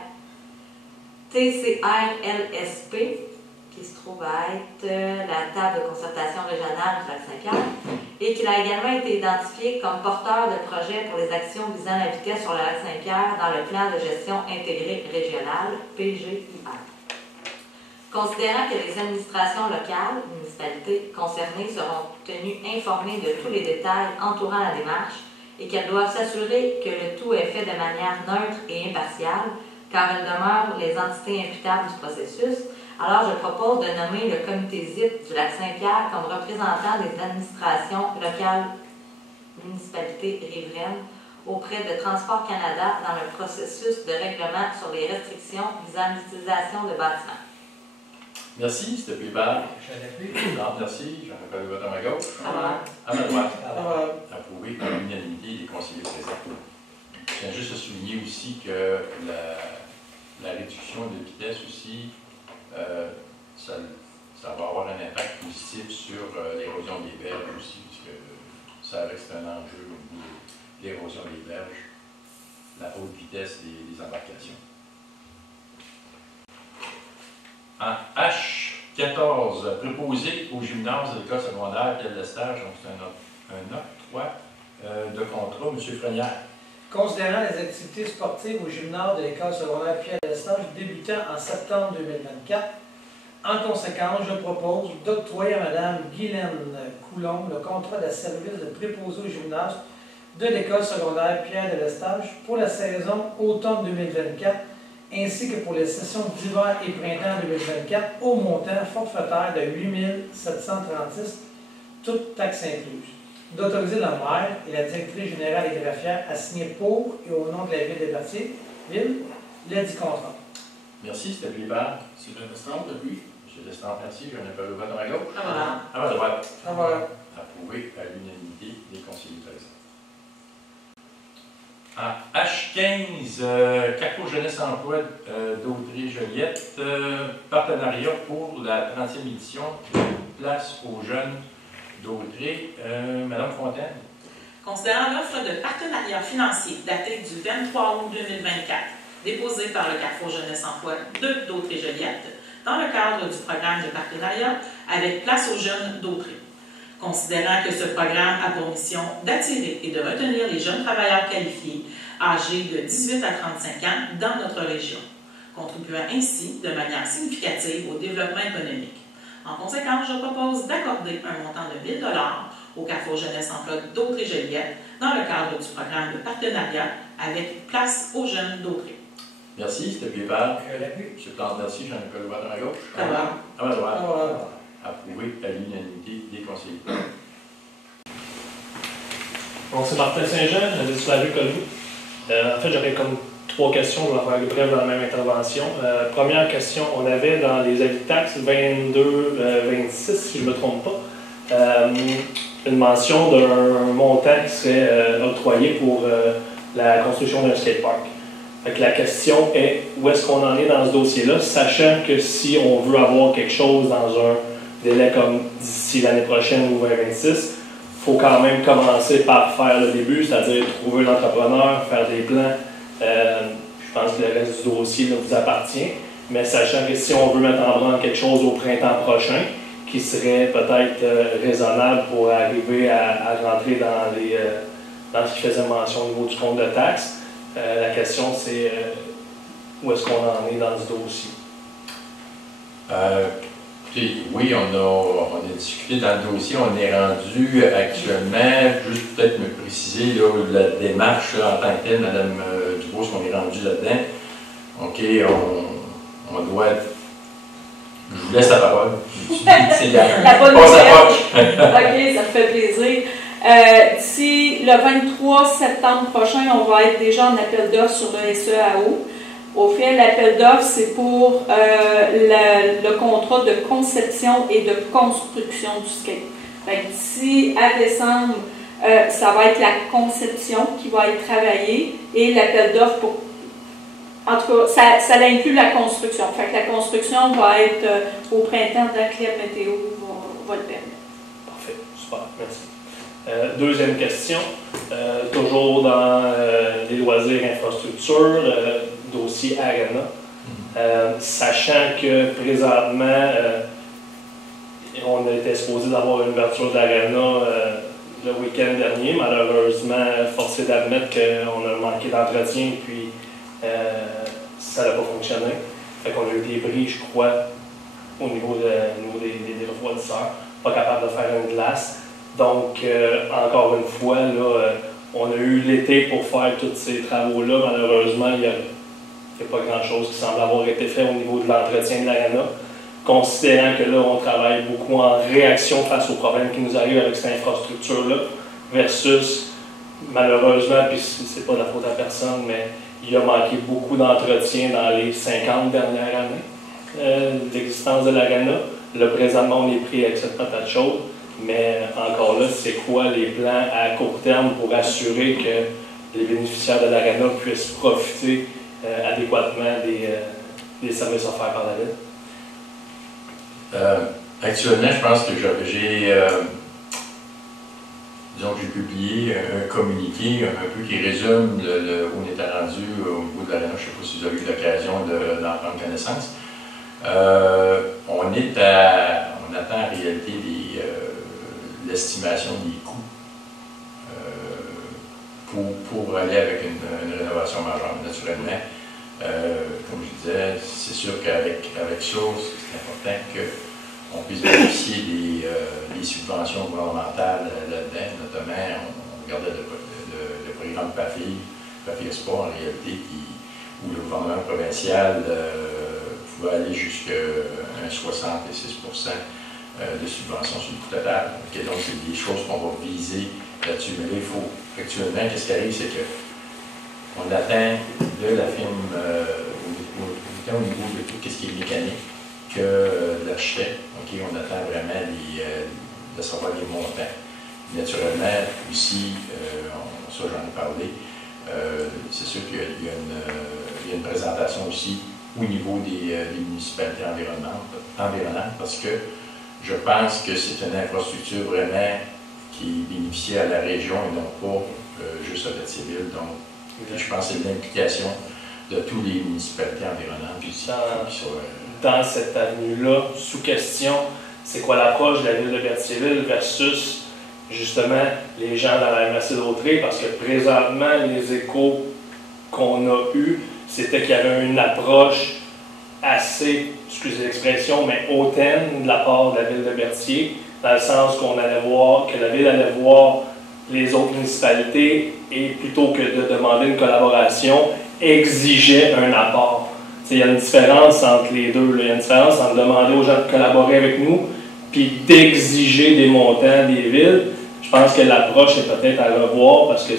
TCRLSP, qui qui se trouve à être la table de concertation régionale du Lac-Saint-Pierre, et qu'il a également été identifié comme porteur de projet pour les actions visant la vitesse sur le Lac-Saint-Pierre dans le plan de gestion intégré régional, PGIR. Considérant que les administrations locales, municipalités concernées seront tenues informées de tous les détails entourant la démarche et qu'elles doivent s'assurer que le tout est fait de manière neutre et impartiale, car elles demeurent les entités imputables du processus, alors je propose de nommer le comité ZIP du Lac-Saint-Pierre comme représentant des administrations locales, municipalités riveraines auprès de Transport Canada dans le processus de règlement sur les restrictions visant l'utilisation de bâtiments. Merci, c'était Pépère. Merci, j'en rappelle le vote à ma gauche. À ma droite. Approuvé par l'unanimité des conseillers présents. Je tiens juste à souligner aussi que la réduction de vitesse aussi, ça va avoir un impact positif sur l'érosion des berges aussi, puisque ça reste un enjeu au niveau de l'érosion des berges, la haute vitesse des embarcations. En H14, préposé au gymnase de l'école secondaire Pierre Lestage, donc c'est un octroi de contrat. M. Frenière. Considérant les activités sportives au gymnase de l'école secondaire Pierre Lestage débutant en septembre 2024, en conséquence, je propose d'octroyer à Mme Guylaine Coulomb le contrat de service de préposé au gymnase de l'école secondaire Pierre de Lestage pour la saison automne 2024, ainsi que pour les sessions d'hiver et printemps 2024 au montant forfaitaire de 8 736, toutes taxes incluses. D'autoriser le maire et la directrice générale et greffière à signer pour et au nom de la ville de Berthier, le dit contrat. Merci, c'était Pépère. C'est le Destrempe, depuis. M. Destrempe, merci. J'en ai pas le vote à ma gauche. À ma droite. Approuvé à l'unanimité des conseillers présents. En H15, Carrefour Jeunesse Emploi d'Audrey-Joliette, partenariat pour la 30e édition de Place aux jeunes d'Audrey. Madame Fontaine. Considérant l'offre de partenariat financier datée du 23 août 2024, déposée par le Carrefour Jeunesse Emploi d'Audrey-Joliette, dans le cadre du programme de partenariat avec Place aux jeunes d'Audrey. Considérant que ce programme a pour mission d'attirer et de retenir les jeunes travailleurs qualifiés âgés de 18 à 35 ans dans notre région, contribuant ainsi de manière significative au développement économique. En conséquence, je propose d'accorder un montant de 1 000 $ au Carrefour Jeunesse Emploi d'Audrey-Joliette dans le cadre du programme de partenariat avec Place aux jeunes d'Audrey. Merci, c'était Pépère. M. Plante, merci. J'en ai pas le vote à ma gauche. À ma droite. Approuvé à l'unanimité des conseillers. Donc, c'est Martin Saint-Jean, je suis la rue Colby. En fait, j'aurais comme 3 questions, je vais en faire bref dans la même intervention. Première question, on avait dans les avis de taxes 22-26, si je ne me trompe pas, une mention d'un montant qui serait octroyé pour la construction d'un skatepark. Fait que la question est, où est-ce qu'on en est dans ce dossier-là, sachant que si on veut avoir quelque chose dans un délai comme d'ici l'année prochaine ou 2026, il faut quand même commencer par faire le début, c'est-à-dire trouver l'entrepreneur, faire des plans. Je pense que le reste du dossier là, vous appartient, mais sachant que si on veut mettre en branle quelque chose au printemps prochain, qui serait peut-être raisonnable pour arriver à rentrer dans ce qui faisait mention au niveau du compte de taxes, la question c'est où est-ce qu'on en est dans ce dossier? Oui, on a discuté dans le dossier, on est rendu actuellement, juste peut-être me préciser là, la démarche là, en tant que telle, Mme Dubos, on est rendu là-dedans. OK, on doit être. Je vous laisse la parole. C'est la bonne nouvelle. OK, ça me fait plaisir. D'ici le 23 septembre prochain, on va être déjà en appel d'offres sur le SEAO. Au fait, l'appel d'offres, c'est pour le contrat de conception et de construction du skate. D'ici à décembre, ça va être la conception qui va être travaillée et l'appel d'offres pour. En tout cas, ça inclut la construction. Fait que la construction va être au printemps, dès que la météo va le permettre. Parfait, super, merci. Deuxième question, toujours dans les loisirs infrastructures, dossier Arena. Sachant que présentement, on était supposé d'avoir une ouverture d'Arena le week-end dernier. Malheureusement, forcé d'admettre qu'on a manqué d'entretien, puis ça n'a pas fonctionné. Fait qu'on a eu des bris, je crois, au niveau des refroidisseurs. Pas capable de faire une glace. Donc, encore une fois, là, on a eu l'été pour faire tous ces travaux-là. Malheureusement, il n'y a pas grand-chose qui semble avoir été fait au niveau de l'entretien de l'Arena. Considérant que là, on travaille beaucoup en réaction face aux problèmes qui nous arrivent avec cette infrastructure-là, versus, malheureusement, puis c'est pas de la faute à personne, mais il a manqué beaucoup d'entretien dans les 50 dernières années d'existence de l'Arena. Là, présentement, on est pris avec cette patate chaude, mais encore là, c'est quoi les plans à court terme pour assurer que les bénéficiaires de l'Arena puissent profiter adéquatement des services offerts par la ville? Actuellement, je pense que j'ai publié un communiqué un peu qui résume où on était rendu au niveau de l'Arena. Je ne sais pas si vous avez eu l'occasion d'en prendre connaissance. On attend en réalité l'estimation des coûts pour aller avec une rénovation majeure. Naturellement, comme je disais, c'est sûr qu'avec ça, c'est important qu'on puisse bénéficier des subventions gouvernementales là-dedans. Notamment, on regardait le programme PAFI Sport en réalité, où le gouvernement provincial pouvait aller jusqu'à 66% de subventions sur le coût total. Okay, donc, c'est des choses qu'on va viser là-dessus. Mais là, il faut, actuellement, qu'est-ce qui arrive, c'est qu'on attend de la firme, au niveau de tout ce qui est mécanique, que l'architecte. Okay, on attend vraiment de savoir les montants. Naturellement, aussi, ça j'en ai parlé, c'est sûr qu'il y a une présentation aussi au niveau des municipalités environnantes, parce que je pense que c'est une infrastructure vraiment qui bénéficie à la région et non pas juste à Berthierville. Donc, je pense que c'est l'implication de toutes les municipalités environnantes. Dans cette avenue-là, sous question, c'est quoi l'approche de la ville de Berthierville versus justement les gens dans la MRC d'Autrey? Parce que présentement, les échos qu'on a eus, c'était qu'il y avait une approche assez, excusez l'expression, mais hautaine de la part de la ville de Berthier, dans le sens qu'on allait voir, que la ville allait voir les autres municipalités et plutôt que de demander une collaboration, exigeait un apport. Il y a une différence entre les deux. Il y a une différence entre demander aux gens de collaborer avec nous puis d'exiger des montants des villes. Je pense que l'approche est peut-être à revoir parce que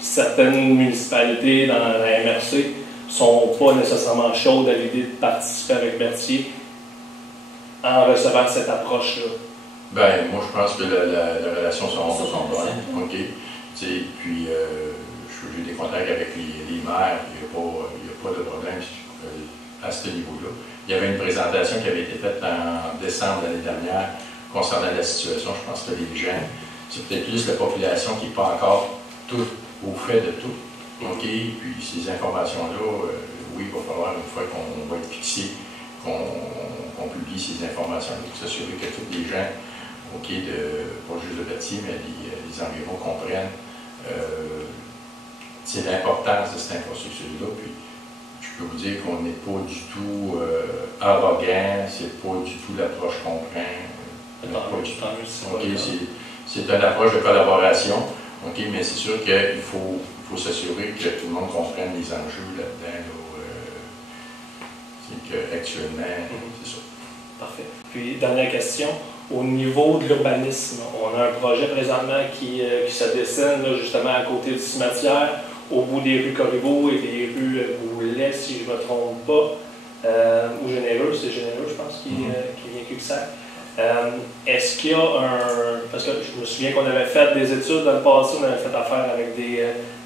certaines municipalités dans la MRC ne sont pas nécessairement chaudes à l'idée de participer avec Berthier en recevant cette approche-là. Ben, moi, je pense que la relation sont bonnes. OK. Puis, j'ai des contacts avec les maires, il n'y a pas de problème à ce niveau-là. Il y avait une présentation qui avait été faite en décembre l'année dernière concernant la situation. Je pense que les gens, c'est peut-être plus la population qui n'est pas encore tout au fait de tout. OK? Puis ces informations-là, oui, il va falloir, une fois qu'on va être fixé, qu'on publie ces informations-là pour s'assurer que tous les gens, OK, pas juste de Berthier, mais les environs comprennent c'est l'importance de cette infrastructure-là. Puis je peux vous dire qu'on n'est pas du tout arrogant, c'est pas du tout l'approche qu'on prend. C'est une approche de collaboration, okay, mais c'est sûr qu'il faut s'assurer que tout le monde comprenne les enjeux là-dedans. C'est qu'actuellement, c'est ça. Parfait. Puis, dernière question. Au niveau de l'urbanisme, on a un projet présentement qui se dessine là, justement à côté du cimetière, au bout des rues Corriveau et des rues Goulet, si je ne me trompe pas, ou Généreux, c'est Généreux, je pense, qui vient Cul-de-Sac. Est-ce qu'il y a parce que je me souviens qu'on avait fait des études dans le passé, on avait fait affaire avec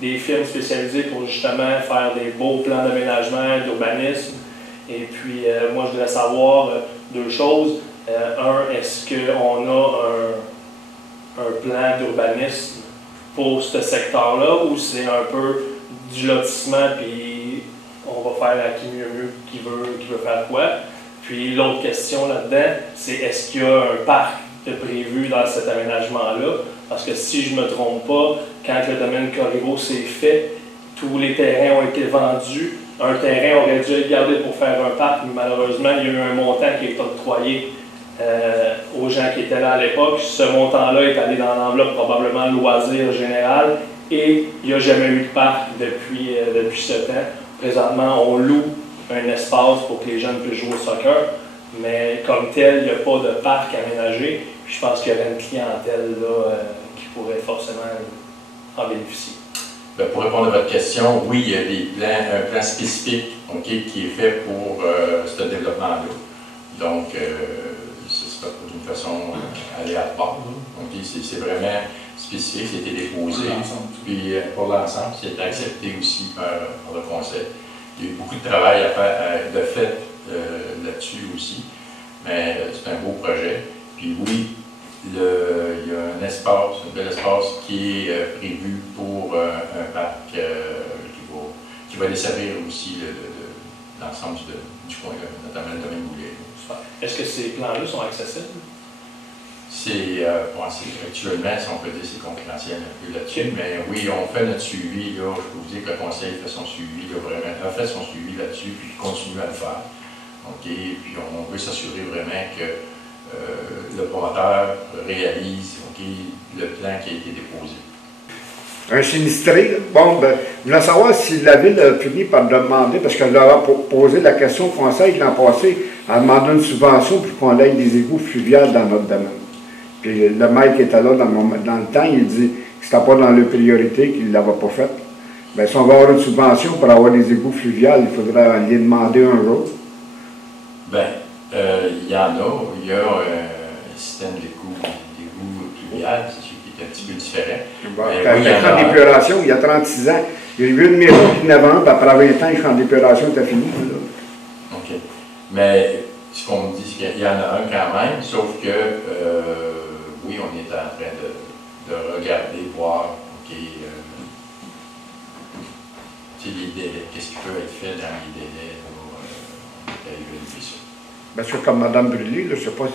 des firmes spécialisées pour justement faire des beaux plans d'aménagement, d'urbanisme. Et puis, moi, je voudrais savoir deux choses. Est-ce qu'on a un plan d'urbanisme pour ce secteur-là ou c'est un peu du lotissement puis on on va faire à qui mieux qui veut faire quoi. Puis l'autre question là-dedans, c'est est-ce qu'il y a un parc de prévu dans cet aménagement-là? Parce que si je ne me trompe pas, quand le domaine Corriveau s'est fait, tous les terrains ont été vendus. Un terrain aurait dû être gardé pour faire un parc, mais malheureusement, il y a eu un montant qui est octroyé aux gens qui étaient là à l'époque. Ce montant-là est allé dans l'enveloppe probablement loisir général et il n'y a jamais eu de parc depuis ce temps. Présentement, on loue un espace pour que les jeunes puissent jouer au soccer, mais comme tel, il n'y a pas de parc aménagé. Puis je pense qu'il y aurait une clientèle là, qui pourrait forcément en bénéficier. Bien, pour répondre à votre question, oui, il y a un plan spécifique qui est fait pour ce développement-là. Donc, ce sera d'une façon aléatoire. C'est vraiment spécifique, c'était déposé. Puis pour l'ensemble, c'est accepté aussi par le conseil. Il y a eu beaucoup de travail à faire, de fait là-dessus aussi, mais c'est un beau projet. Puis oui, il y a un espace, un bel espace qui est prévu pour un parc qui va desservir aussi l'ensemble du coin, notamment le domaine Boulet. Est-ce que ces plans-là sont accessibles? Actuellement, si on peut dire, c'est concurrentiel un peu là-dessus, mais oui, on fait notre suivi. Là, je peux vous dire que le conseil fait son suivi, a fait son suivi là-dessus, puis continue à le faire. Puis on veut s'assurer vraiment que le promoteur réalise le plan qui a été déposé. Un sinistré, bon, ben, je voulais savoir si la Ville a fini par demander, parce que je leur ai posé la question au conseil l'an passé, en demandant une subvention pour qu'on ait des égouts fluviales dans notre domaine. Puis le maire qui était là dans le temps, il dit que c'était pas dans leur priorité, qu'il ne l'avait pas fait. Bien, si on va avoir une subvention pour avoir des égouts fluviales, il faudrait les demander un jour. Bien, il y en a. Il y a un système d'égouts fluvial, qui est un petit peu différent. Bon, il y a 30 d'épuration, il y a 36 ans. J'ai vu une maison qui n'avait un, puis après 20 ans, le champ d'épuration était fini. Là. OK. Mais ce qu'on me dit, c'est qu'il y en a un quand même, sauf que, oui, on est en train de regarder, voir, les délais, qu'est-ce qui peut être fait dans les délais pour évaluer ça. Bien sûr, comme Mme Brûlé, je ne sais pas si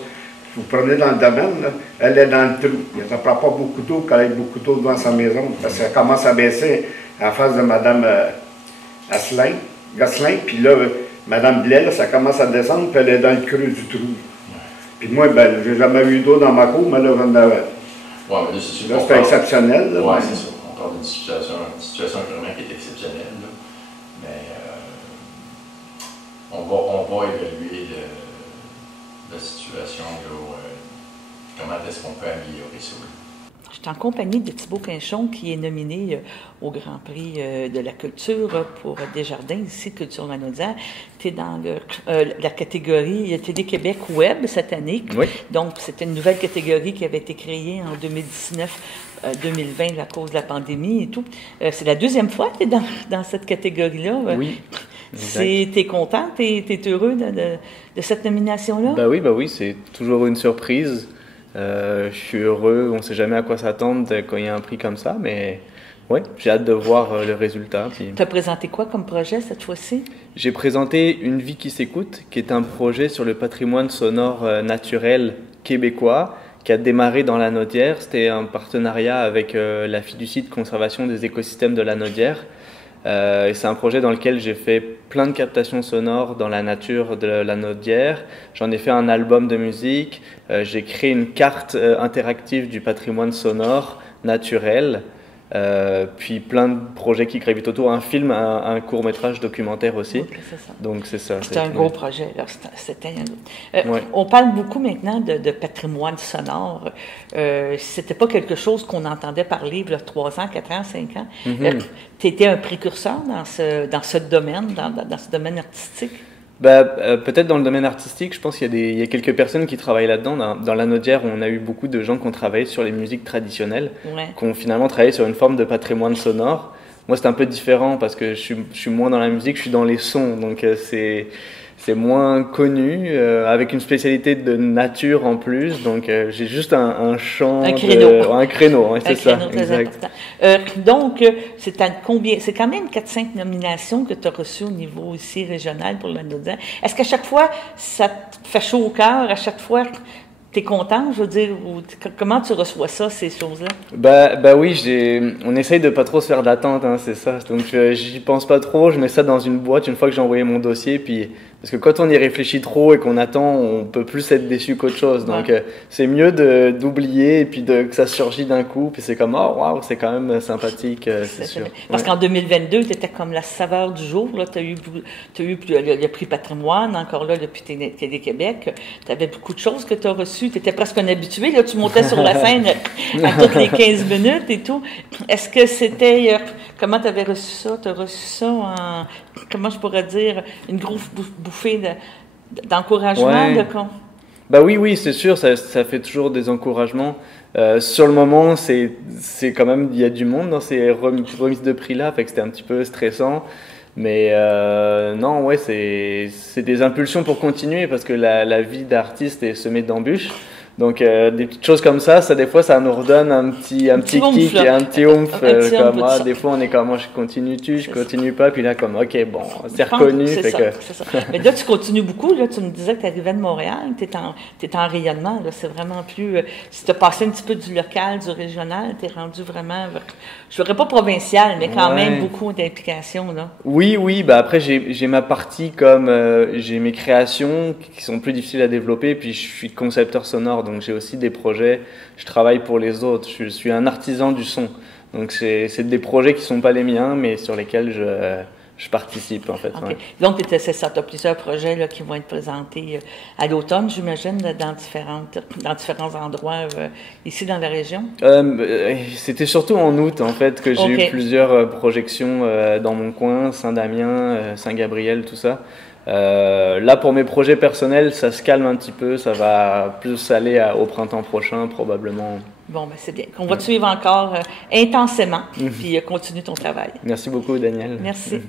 vous prenez dans le domaine, là, elle est dans le trou. Elle ne prend pas beaucoup d'eau quand elle a beaucoup d'eau devant sa maison, parce qu'elle commence à baisser en face de Mme Gosselin, puis là, Mme Blais, là, ça commence à descendre, puis elle est dans le creux du trou. Puis moi, ben, j'ai jamais eu d'eau dans ma cour, mais là, j'en avais. Ouais, mais là, c'était exceptionnel. Oui, c'est ça. On parle d'une situation vraiment qui est exceptionnelle. Là. Mais on va évaluer la situation, là, comment est-ce qu'on peut améliorer ça. Je suis en compagnie de Thibault Pinchon, qui est nominé au Grand Prix de la culture pour Desjardins, ici, Culture Lanaudière. Tu es dans la catégorie Télé-Québec Web cette année. Oui. Donc, c'était une nouvelle catégorie qui avait été créée en 2019-2020 à cause de la pandémie et tout. C'est la deuxième fois que tu es dans cette catégorie-là. Oui. Tu es content, tu es heureux de cette nomination-là? Ben oui, c'est toujours une surprise. Je suis heureux, on ne sait jamais à quoi s'attendre quand il y a un prix comme ça, mais oui, j'ai hâte de voir le résultat. Tu as présenté quoi comme projet cette fois-ci? J'ai présenté Une vie qui s'écoute, qui est un projet sur le patrimoine sonore naturel québécois, qui a démarré dans la Naudière. C'était un partenariat avec la fiducie de conservation des écosystèmes de la Naudière. C'est un projet dans lequel j'ai fait plein de captations sonores dans la nature de la Naudière. J'en ai fait un album de musique. J'ai créé une carte interactive du patrimoine sonore naturel. Puis plein de projets qui gravitent autour. Un film, un court-métrage documentaire aussi. Okay, c'est ça. Donc c'est ça. C'est un gros projet. On parle beaucoup maintenant de patrimoine sonore. C'était pas quelque chose qu'on entendait parler il y a 3 ans, 4 ans, 5 ans. Tu étais un précurseur dans ce domaine, dans ce domaine artistique? Peut-être dans le domaine artistique, je pense qu'il y a quelques personnes qui travaillent là-dedans. Dans la Naudière, on a eu beaucoup de gens qui ont travaillé sur les musiques traditionnelles, qui ont finalement travaillé sur une forme de patrimoine sonore. Moi, c'est un peu différent parce que je suis moins dans la musique, je suis dans les sons. Donc, c'est moins connu, avec une spécialité de nature en plus. Donc, j'ai juste un champ, un créneau. Un créneau, ouais, c'est ça. Très important. Donc, c'est à combien? C'est quand même 4-5 nominations que tu as reçues au niveau ici régional pour l'Anodin. Est-ce qu'à chaque fois, ça te fait chaud au cœur? À chaque fois, tu es content, je veux dire? Comment tu reçois ça, ces choses-là? Bah oui, on essaye de pas trop se faire d'attente, hein, c'est ça. Donc, j'y pense pas trop. Je mets ça dans une boîte une fois que j'ai envoyé mon dossier. Puis, parce que quand on y réfléchit trop et qu'on attend, on peut plus être déçu qu'autre chose. Donc, c'est mieux d'oublier et puis que ça surgit d'un coup. Puis c'est comme, oh, waouh, c'est quand même sympathique, c'est sûr. Parce qu'en 2022, tu étais comme la saveur du jour. Tu as eu le prix Patrimoine, encore là, depuis Télé-Québec. Tu avais beaucoup de choses que tu as reçues. Tu étais presque un habitué. Là, tu montais sur la scène à toutes les 15 minutes et tout. Est-ce que c'était... comment tu avais reçu ça? Tu as reçu ça en... Comment je pourrais dire? Une grosse bouffée d'encouragement? Ouais. Bah oui, c'est sûr. Ça fait toujours des encouragements. Sur le moment, c'est quand même... Il y a du monde dans ces remises de prix-là. Fait que c'était un petit peu stressant. Mais non, ouais, c'est des impulsions pour continuer parce que la vie d'artiste est semée d'embûches. Donc, des petites choses comme ça, des fois, ça nous redonne un petit kick et un petit oomph. Des fois, on est comme, moi, je continue pas. Puis là, comme, OK, bon, c'est reconnu. C'est ça. Mais là, tu continues beaucoup. Là, tu me disais que tu arrivais de Montréal, tu es en rayonnement. C'est vraiment plus... si tu as passé un petit peu du local, du régional, tu es rendu vraiment... Je ne dirais pas provincial, mais quand même beaucoup d'implications. Oui. Bah après, j'ai ma partie comme... j'ai mes créations qui sont plus difficiles à développer. Puis, je suis concepteur sonore. Donc j'ai aussi des projets, je travaille pour les autres, je suis un artisan du son. Donc c'est des projets qui ne sont pas les miens, mais sur lesquels je participe en fait. Okay. Donc c'est ça, tu as plusieurs projets là, qui vont être présentés à l'automne, j'imagine, dans différents endroits ici dans la région? C'était surtout en août en fait que j'ai eu plusieurs projections dans mon coin, Saint-Damien, Saint-Gabriel, tout ça. Là, pour mes projets personnels, ça se calme un petit peu. Ça va plus aller au printemps prochain, probablement. Bon, ben c'est bien. On va te suivre encore intensément, puis continue ton travail. Merci beaucoup, Daniel. Merci.